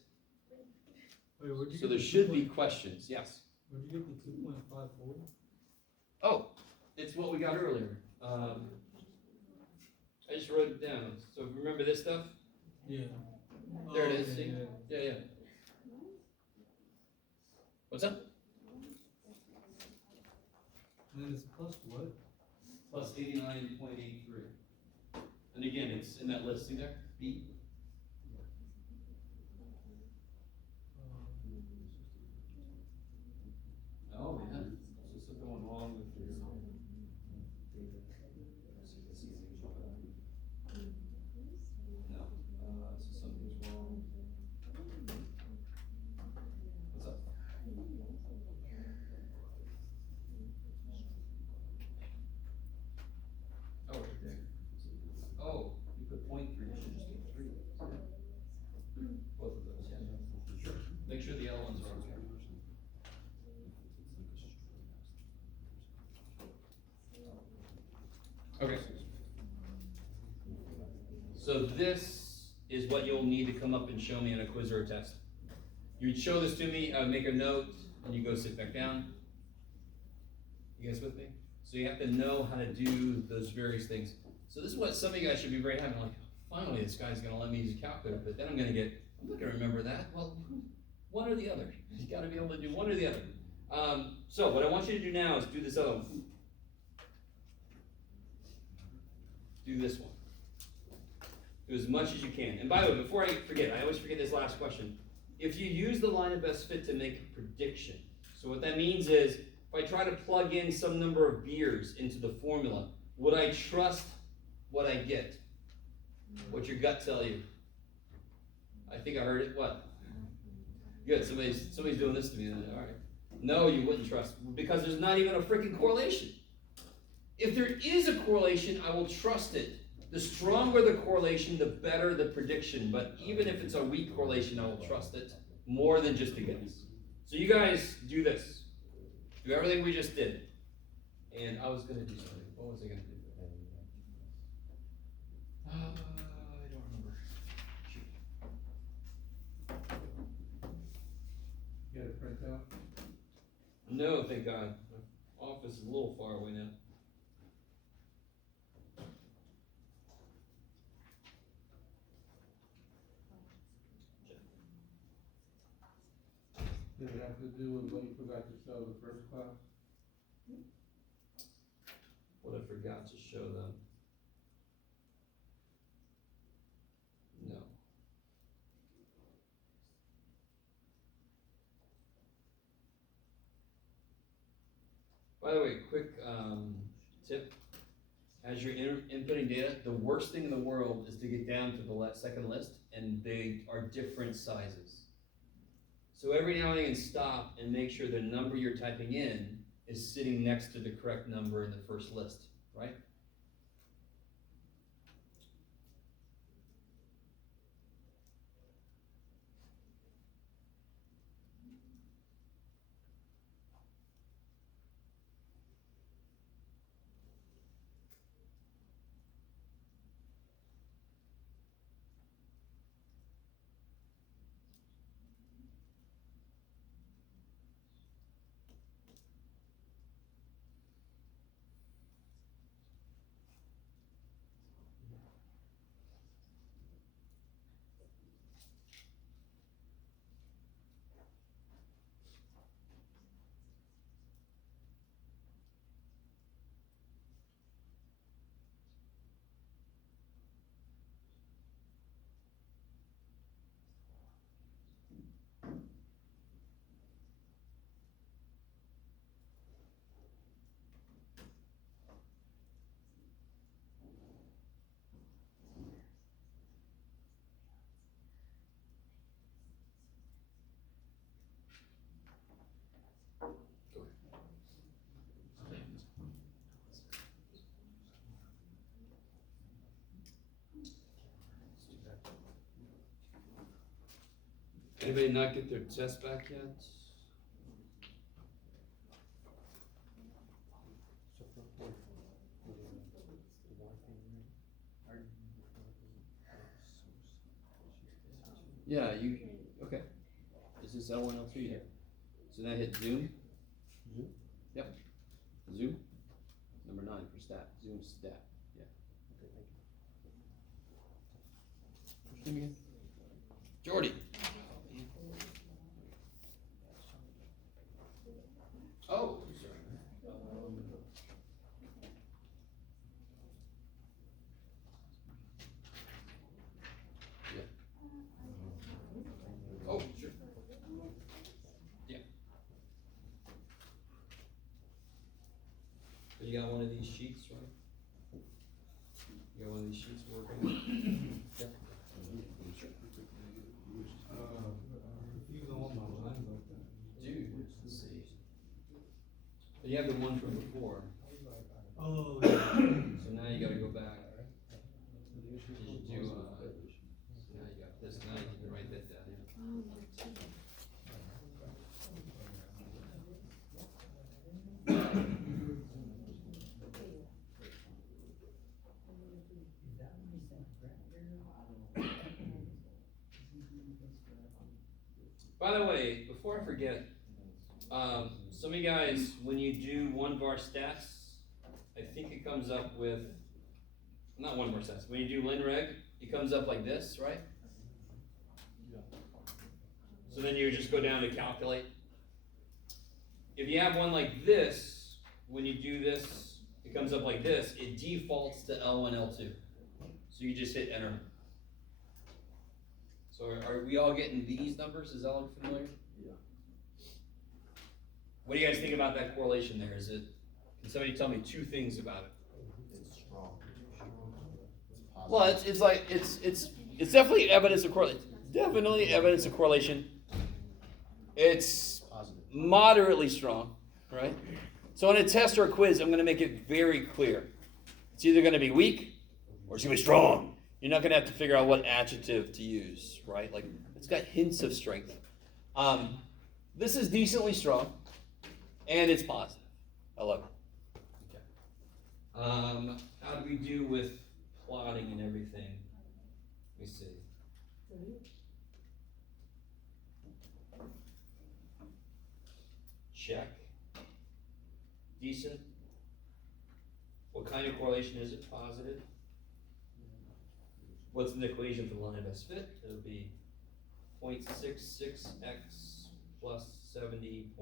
Wait, where'd you So get there the should 2 be questions. Yes. Where'd you get the 2.54? Oh, it's what we got earlier. I just wrote it down. So remember this stuff? Yeah. There it is. Okay, See? yeah. Yeah. What's up? And then it's plus what? Plus 89.83. And again, it's in that list. See there? B. Oh, yeah. Is something went wrong with your... No. So something's wrong. What's up? Oh, right there. Oh, you put 0.3, you should just get 3. Both of those, yeah. Sure. Make sure the other ones are okay. Okay. So this is what you'll need to come up and show me in a quiz or a test. You'd show this to me, I would make a note, and you go sit back down. You guys with me? So you have to know how to do those various things. So this is what some of you guys should be very happy. Like, finally, this guy's gonna let me use a calculator, but then I'm not gonna remember that. Well, one or the other. You gotta be able to do one or the other. So what I want you to do now is do this other one. Do this one. Do as much as you can. And by the way, before I forget, I always forget this last question. If you use the line of best fit to make a prediction, so what that means is, if I try to plug in some number of beers into the formula, would I trust what I get? What your gut tell you? I think I heard it. What? Good. Somebody's doing this to me. All right. No, you wouldn't trust, because there's not even a freaking correlation. If there is a correlation, I will trust it. The stronger the correlation, the better the prediction. But even if it's a weak correlation, I will trust it more than just a guess. So you guys do this. Do everything we just did. And I was going to do something. What was I going to do? I don't remember. Shoot. You got a printout? No, thank God. My office is a little far away now. Did it have to do with what you forgot to show the first class? What I forgot to show them. No. By the way, quick tip. As you're inputting data, the worst thing in the world is to get down to the second list, and they are different sizes. So every now and then stop and make sure the number you're typing in is sitting next to the correct number in the first list, right? Anybody not get their test back yet? Yeah, you, okay. Is this L1, L2? Yeah. So now hit Zoom. Zoom? Yep. Zoom. Number 9 for stat. Zoom stat. Yeah. Okay, thank you. What's your name again? Jordy. Oh, sorry. Yeah. Oh, sure. Yeah. So you got one of these sheets, right? You got one of these sheets working? Yep. Confused on what my lines like that. Dude, let's see. You have the one from before, Oh, so now you gotta go back. Did you do, now you got this, now you can write that down. By the way, before I forget, some of you guys, when you do one bar stats, I think it comes up with, not one bar stats, when you do linreg, it comes up like this, right? So then you just go down to calculate. If you have one like this, when you do this, it comes up like this, it defaults to L1, L2. So you just hit enter. So are we all getting these numbers? Is that look familiar? Yeah. What do you guys think about that correlation there? Is it, can somebody tell me 2 things about it? It's strong. Well, it's like, it's definitely evidence of correlation. Definitely evidence of correlation. It's Positive. moderately strong, right? So on a test or a quiz, I'm gonna make it very clear. It's either gonna be weak or it's gonna be strong. You're not gonna have to figure out what adjective to use, right? Like, it's got hints of strength. This is decently strong, and it's positive. I love it. Okay. How do we do with plotting and everything? Let me see. Check. Decent. What kind of correlation is it? Positive. What's the equation for the line of best fit? It'll be 0.66x plus 70.967.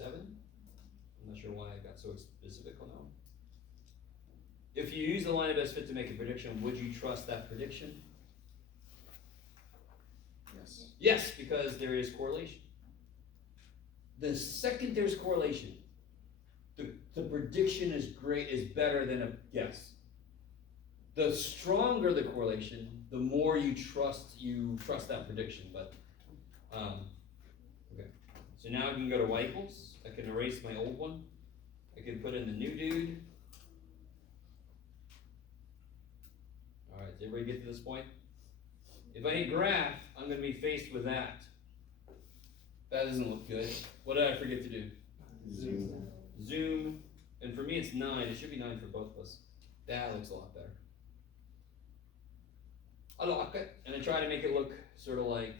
I'm not sure why I got so specific on that one. If you use the line of best fit to make a prediction, would you trust that prediction? Yes. Yes, because there is correlation. The second there's correlation, the prediction is better than a guess. The stronger the correlation, the more you trust that prediction. But okay. So now I can go to y equals. I can erase my old one. I can put in the new dude. All right, did everybody get to this point? If I hit graph, I'm going to be faced with that. That doesn't look good. What did I forget to do? Zoom. And for me, it's 9. It should be 9 for both of us. That looks a lot better. I lock it, and I try to make it look sort of like,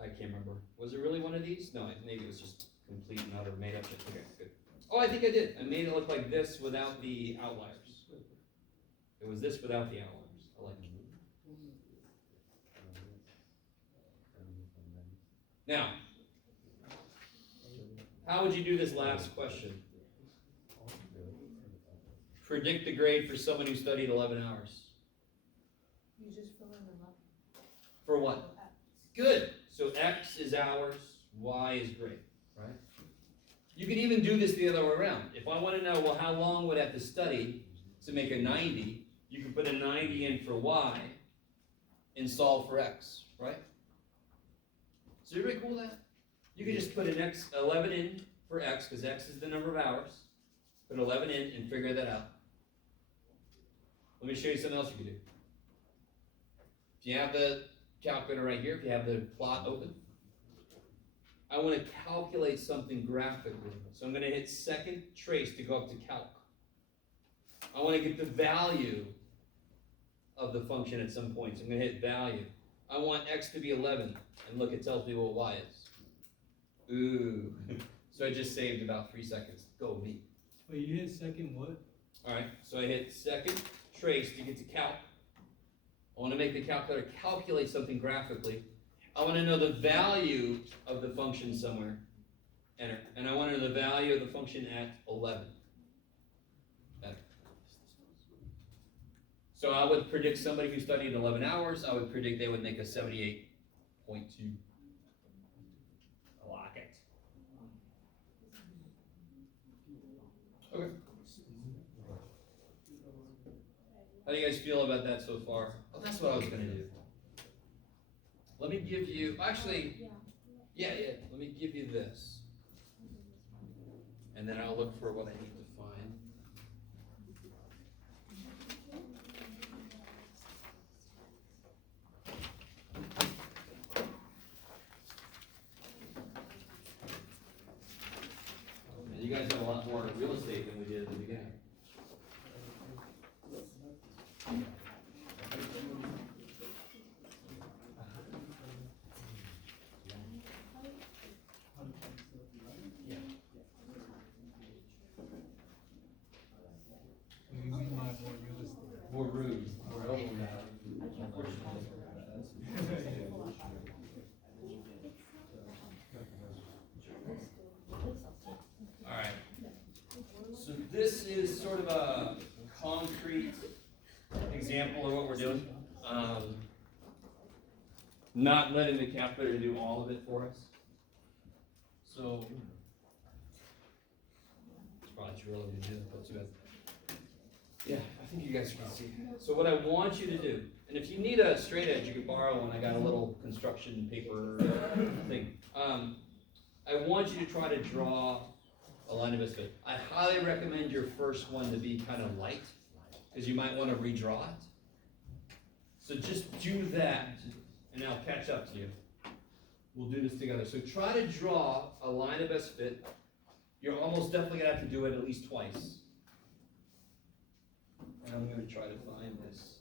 I can't remember. Was it really one of these? No, maybe it was just complete and utter made up shit. Okay, good. Oh, I think I did. I made it look like this without the outliers. It was this without the outliers. I like it. Now, how would you do this last question? Predict the grade for someone who studied 11 hours. You just fill in the left. For what? Good. So X is hours, Y is grade, right? You could even do this the other way around. If I want to know, well, how long would I have to study to make a 90, you can put a 90 in for Y and solve for X, right? So everybody cool with that? You can just put an 11 in for X, because X is the number of hours. Put 11 in and figure that out. Let me show you something else you can do. If you have the calculator right here, if you have the plot open, I want to calculate something graphically. So I'm going to hit second trace to go up to calc. I want to get the value of the function at some point. So I'm going to hit value. I want X to be 11. And look, it tells me what Y is. Ooh. So I just saved about 3 seconds. Go me. Wait, you hit second what? Alright, so I hit second trace to get to calc. I want to make the calculator calculate something graphically. I want to know the value of the function somewhere. Enter. And I want to know the value of the function at 11. Enter. So I would predict somebody who studied 11 hours, I would predict they would make a 78.2. I like it. Okay. How do you guys feel about that so far? Oh, that's what I was going to do. Let me give you, actually, yeah, let me give you this. And then I'll look for what I need to find. And you guys have a lot more real estate than we did at the beginning. You mean my more real estate? More room. Alright. So this is sort of a concrete example of what we're doing. Not letting the calculator do all of it for us. So it's probably too early to do that, but too bad. Yeah, I think you guys can see. So what I want you to do, and if you need a straight edge, you can borrow one. I got a little construction paper thing. I want you to try to draw a line of biscuit. I highly recommend your first one to be kind of light, because you might want to redraw it. So just do that, and I'll catch up to you. We'll do this together. So try to draw a line of best fit. You're almost definitely going to have to do it at least twice. And I'm going to try to find this.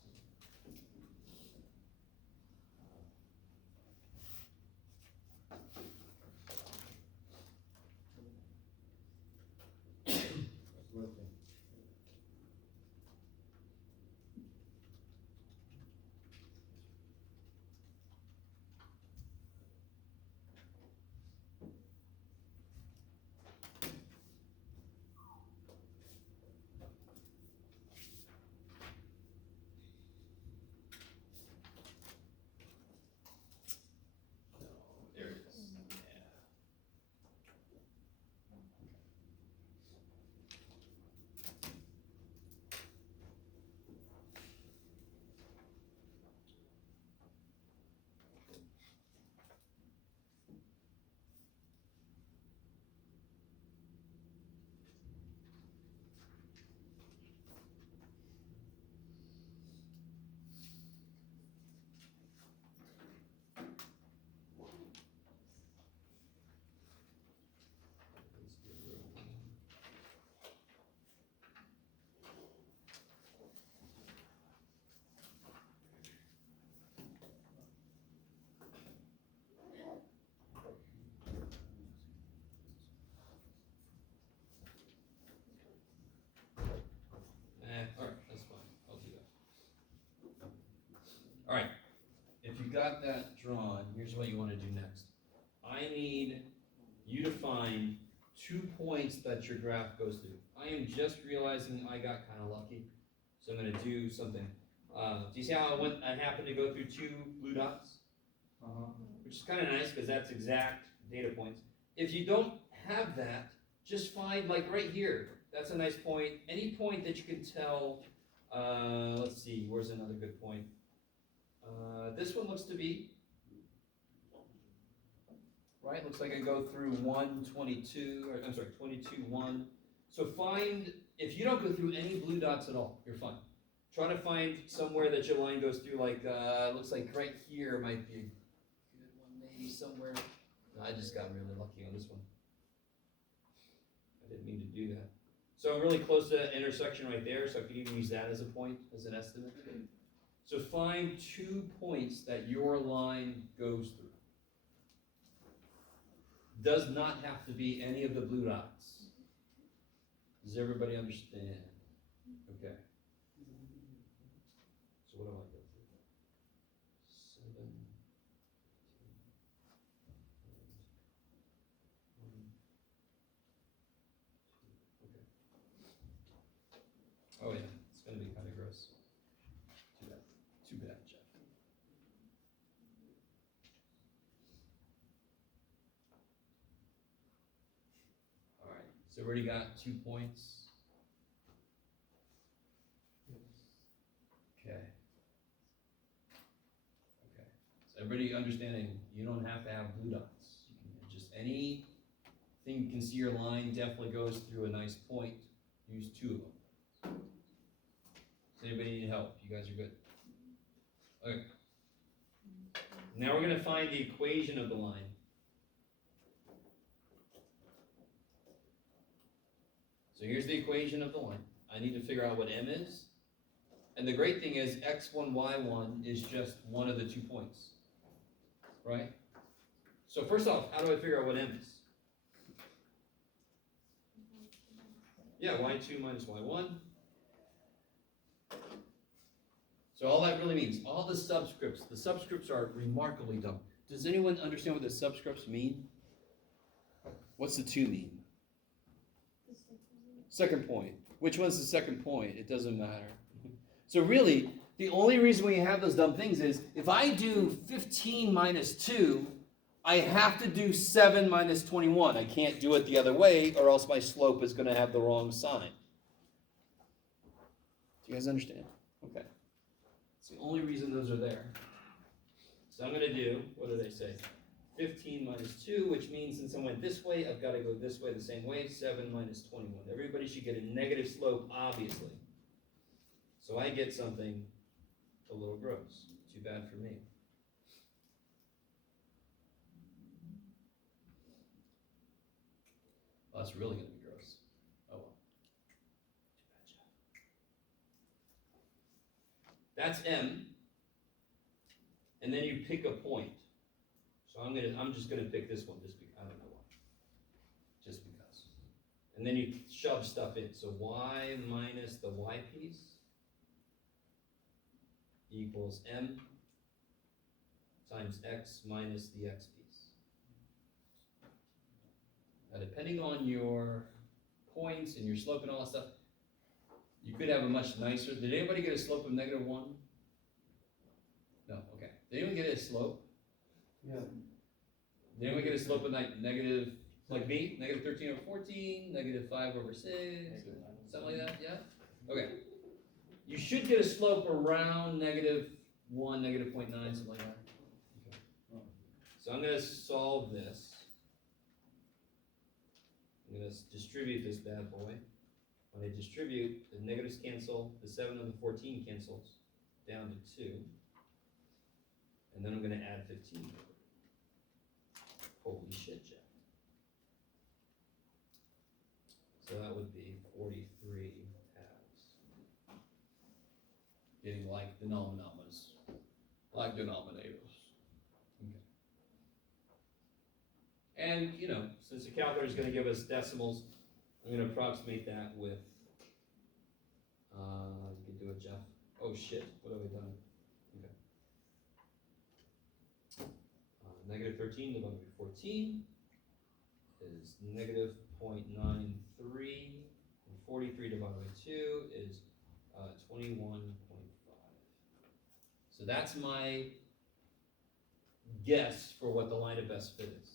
got that drawn, here's what you wanna do next. I need you to find 2 points that your graph goes through. I am just realizing I got kinda lucky, so I'm gonna do something. Do you see how I happened to go through 2 blue dots? Which is kinda nice, cause that's exact data points. If you don't have that, just find, like right here, that's a nice point. Any point that you can tell, let's see, where's another good point? This one looks to be, right? Looks like I go through 122, or I'm sorry, 22, 1. So find, if you don't go through any blue dots at all, you're fine. Try to find somewhere that your line goes through, like, looks like right here might be a good one, maybe somewhere. No, I just got really lucky on this one. I didn't mean to do that. So I'm really close to that intersection right there, so I could even use that as a point, as an estimate. So find 2 points that your line goes through. Does not have to be any of the blue dots. Does everybody understand? Okay. So what do I go through? 7, 2, and 1, 2. Okay. Oh yeah, it's gonna be kind of gross. Too bad. Too bad, Jeff. All right. So we already got 2 points. Okay. Okay. So everybody understanding, you don't have to have blue dots. You can just anything you can see your line definitely goes through a nice point. Use 2 of them. Does anybody need help? You guys are good. Okay. Now we're gonna find the equation of the line. So here's the equation of the line. I need to figure out what m is. And the great thing is x1, y1 is just one of the 2 points, right? So first off, how do I figure out what m is? Yeah, y2 minus y1. So all that really means, all the subscripts are remarkably dumb. Does anyone understand what the subscripts mean? What's the 2 mean? Second point. Which one's the second point? It doesn't matter. So really, the only reason we have those dumb things is, if I do 15 minus 2, I have to do 7 minus 21. I can't do it the other way, or else my slope is going to have the wrong sign. Do you guys understand? Okay. It's the only reason those are there. So I'm going to do, what did I say? 15 minus 2, which means since I went this way, I've got to go this way the same way. 7 minus 21. Everybody should get a negative slope, obviously. So I get something a little gross. Too bad for me. Well, that's really going to be gross. Oh well. Too bad, Jeff. That's m. And then you pick a point. So I'm just gonna pick this one just because I don't know why. Just because. And then you shove stuff in. So y minus the y piece equals m times x minus the x piece. Now depending on your points and your slope and all that stuff, you could have a much nicer. Did anybody get a slope of -1? No, okay. Did anyone get a slope? Yeah. Did anyone get a slope of negative, like me, -13 over 14, -5 over 6, something like that, yeah? Okay. You should get a slope around -1, -0.9, something like that. Okay. So I'm gonna solve this. I'm gonna distribute this bad boy. When I distribute, the negatives cancel, the 7 and the 14 cancels down to 2. And then I'm gonna add 15. Holy shit, Jeff. So that would be 43 halves. Getting like denominators. Like denominators. Okay. And, you know, since the calculator is going to give us decimals, I'm going to approximate that with, you can do it, Jeff. Oh shit, what have I done? Okay. 13 divided by 14 is negative 0.93, and 43 divided by 2 is 21.5. So that's my guess for what the line of best fit is.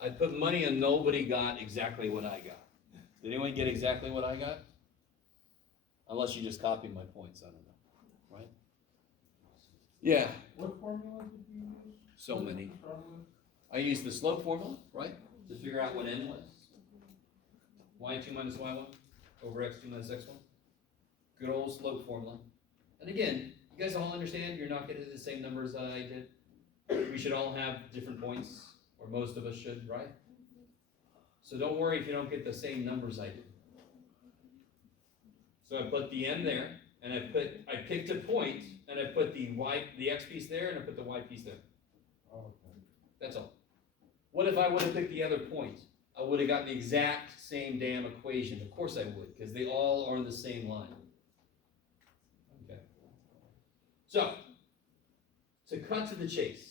I put money on nobody got exactly what I got. Did anyone get exactly what I got? Unless you just copied my points, I don't know, right? Yeah, What formula did you use? so many. Start with? I used the slope formula, right, to figure out what n was. y2 minus y1 over x2 minus x1. Good old slope formula. And again, you guys all understand you're not getting the same numbers that I did. We should all have different points, or most of us should, right? So don't worry if you don't get the same numbers I did. So I put the n there, and I picked a point, and I put the x piece there, and I put the y piece there. Oh, okay. That's all. What if I would have picked the other point? I would have gotten the exact same damn equation. Of course I would, because they all are in the same line. Okay. So, to cut to the chase.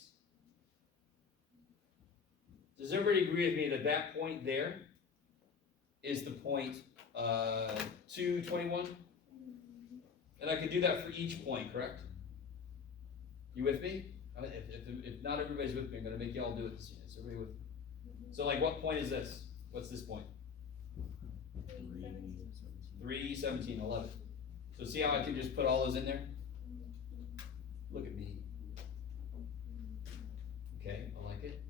Does everybody agree with me that that point there is the point 221? And I could do that for each point, correct? You with me? If not everybody's with me, I'm going to make you all do it this year. Is everybody with me? So like what point is this? What's this point? 3, 17, 11. So see how I can just put all those in there? Look at me. Okay, I like it.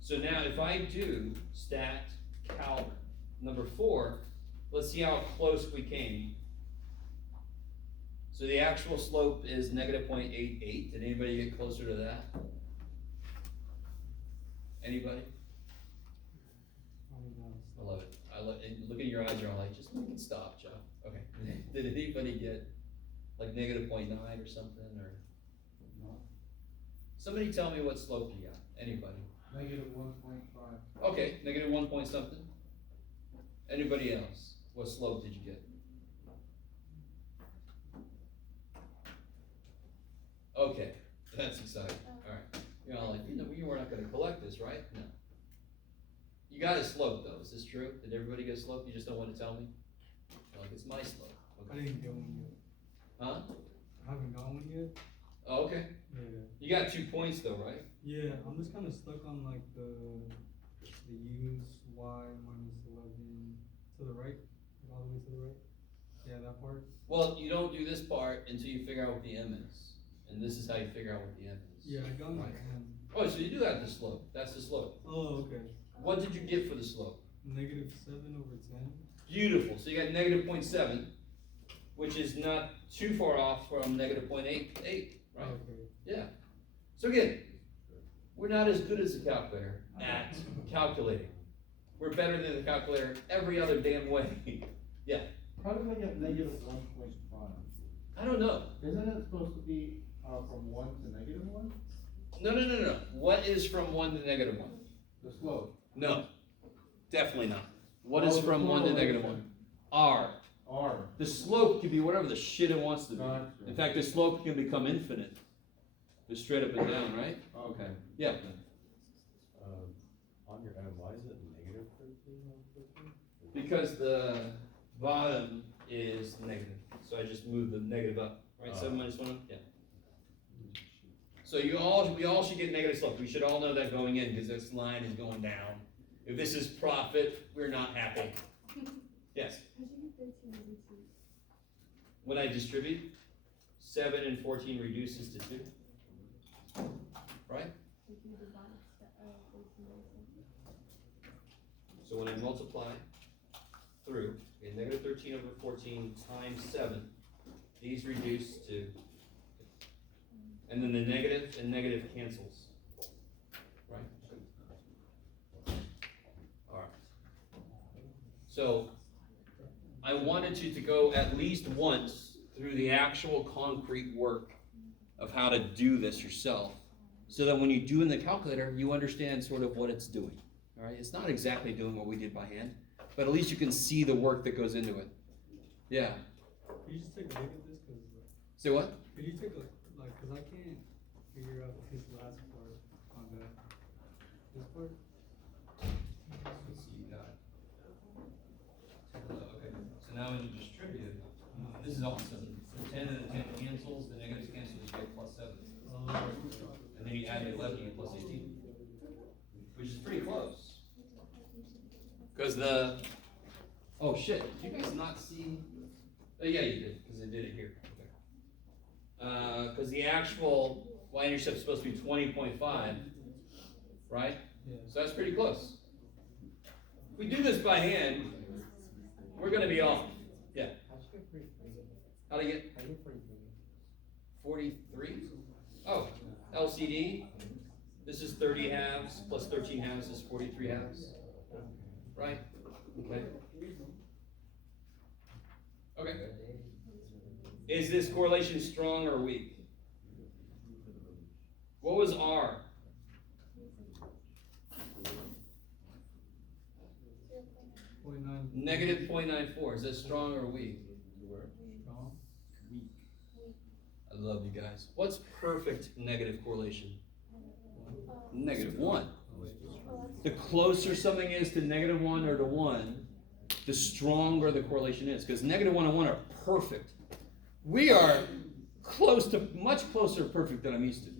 So now if I do stat calc number 4, let's see how close we came. So the actual slope is negative 0.88. Did anybody get closer to that? Anybody? I love it. And look at your eyes, you're all like, just make it stop, Joe. Okay. Did anybody get like negative 0.9 or something, or? No. Somebody tell me what slope you got. Anybody? Negative 1.5. Okay, negative 1 point something. Anybody else? What slope did you get? Okay, that's exciting. All right. You're all like, you were not going to collect this, right? No. You got a slope though. Is this true? Did everybody get a slope? You just don't want to tell me? You're like, it's my slope. I Okay. didn't get one yet. Huh? I haven't got one yet. Oh, okay. Yeah. You got 2 points though, right? Yeah, I'm just kind of stuck on like the use y minus 11 to the right, all the way to the right. Yeah, that part. Well, you don't do this part until you figure out what the m is. And this is how you figure out what the m is. Yeah, I got my Right. hand. Oh, so you do have the slope. That's the slope. Oh, okay. What did you get for the slope? Negative 7 over 10. Beautiful. So you got negative 0.7, which is not too far off from negative 0.88, right? Okay. Yeah. So again, we're not as good as the calculator at calculating. We're better than the calculator every other damn way. Yeah. How did I get negative 1.5? I don't know. Isn't it supposed to be from 1 to negative 1? No. What is from 1 to negative 1? The slope. No. Definitely not. What is Oh, the from 1 to negative 1? correlation. R. R. The slope can be whatever the shit it wants to be. Gotcha. In fact, the slope can become infinite. Just straight up and down, right? Okay. Yeah. On your end, why is it negative 13 on 13? Because the bottom is negative. So I just moved the negative up. Right? 7 minus 1? Yeah. So we all should get negative slope. We should all know that going in because this line is going down. If this is profit, we're not happy. Yes. How'd you get 13 over 2? When I distribute, 7 and 14 reduces to 2. Right? Like you divide 13 over 2. So when I multiply through, okay, negative 13 over 14 times 7, these reduce to, and then the negative and negative cancels. Right? Alright. So, I wanted you to go at least once through the actual concrete work of how to do this yourself, so that when you do in the calculator, you understand sort of what it's doing. All right, it's not exactly doing what we did by hand, but at least you can see the work that goes into it. Yeah. Could you just take a look at this? Cause Say what? could you take a, like, cause I can't figure out this last part. This part? Let's see, you got it. Okay, so now when you distribute, this is awesome. The 10 and the 10 cancels, the negatives cancel, you get plus 7. And then you add the 11, you get plus 18. Which is pretty close. Because the, oh shit, did you guys not see? Oh yeah, you did, because it did it here. Because the actual y-intercept is supposed to be 20.5, right? Yeah. So that's pretty close. If we do this by hand, we're gonna be off. Yeah. How do you get 43? Oh, LCD. This is 30 halves plus 13 halves is 43 halves. Right? Okay. Okay. Is this correlation strong or weak? What was R? Negative 0.94. Is that strong or weak? Strong. I love you guys. What's perfect negative correlation? Negative 1. The closer something is to negative 1 or to 1, the stronger the correlation is. Because negative 1 and 1 are perfect. We are close to, much closer to perfect than I'm used to.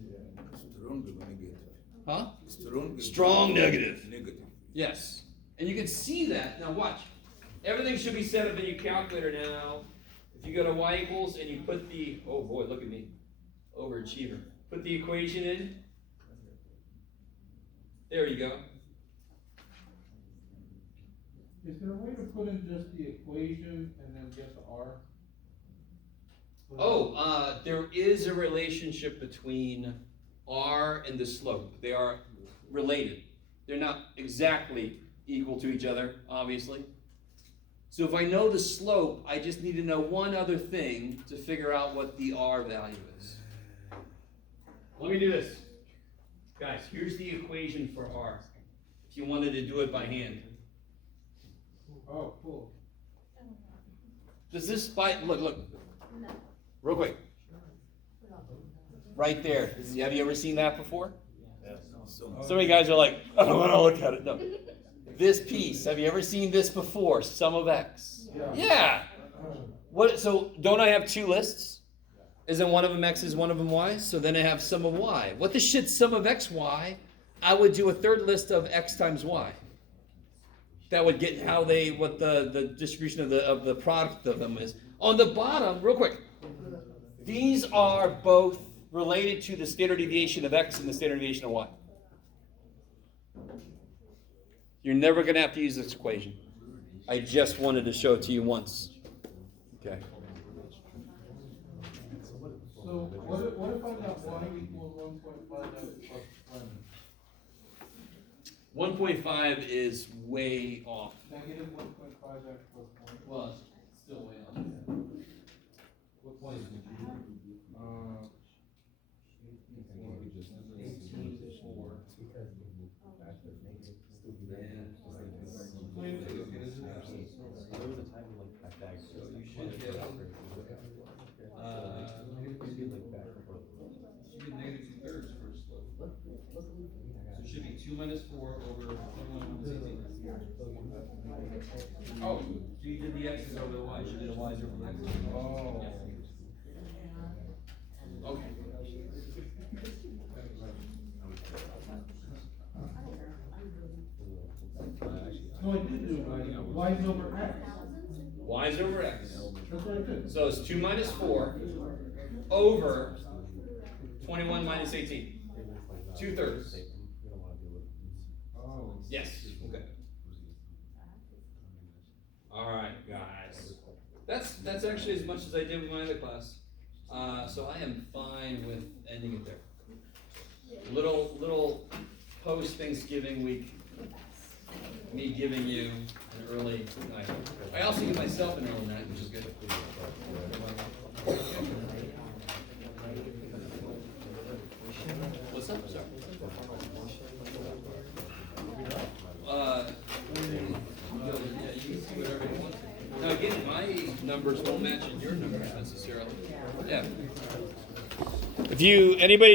Strong negative. Huh? Strong. Strong negative. Negative. Yes. And you can see that. Now watch. Everything should be set up in your calculator now. If you go to y equals and you put the, oh boy, look at me. Overachiever. Put the equation in. There you go. Is there a way to put in just the equation and then get the R? Oh, there is a relationship between R and the slope. They are related. They're not exactly equal to each other, obviously. So if I know the slope, I just need to know one other thing to figure out what the R value is. Let me do this. Guys, here's the equation for R. If you wanted to do it by hand. Oh, cool. Does this look, real quick. Right there. Have you ever seen that before? Some of you guys are like, I don't want to look at it. No. This piece, have you ever seen this before? Sum of X. Yeah. What? So don't I have two lists? Isn't one of them X, is one of them Y? So then I have sum of Y. What the shit, sum of X, Y? I would do a third list of X times Y. That would get how they, what the distribution of the product of them is. On the bottom, real quick, these are both related to the standard deviation of X and the standard deviation of Y. You're never going to have to use this equation. I just wanted to show it to you once. Okay. So what if I got y equals 1.5 x plus 20? 1.5 is way off. Negative 1.5 x plus 20. Well, it's still way off. What point is it? 2 minus 4 over 21 minus 18. Oh, so you did the x's over the y's. You did a y's over the x's. Oh. Okay. No, I did do it right. Y is over x. Y's over x. That's what I did. So it's 2 minus 4 over 21 minus 18. 2/3. Oh. Yes. Okay. All right, guys. That's actually as much as I did with my other class. So I am fine with ending it there. Little post Thanksgiving week. Me giving you an early night. I also give myself an early night, which is good. What's up, sir? Yeah, you can see whatever you want. Now again, my numbers won't match your numbers necessarily. Yeah. If anybody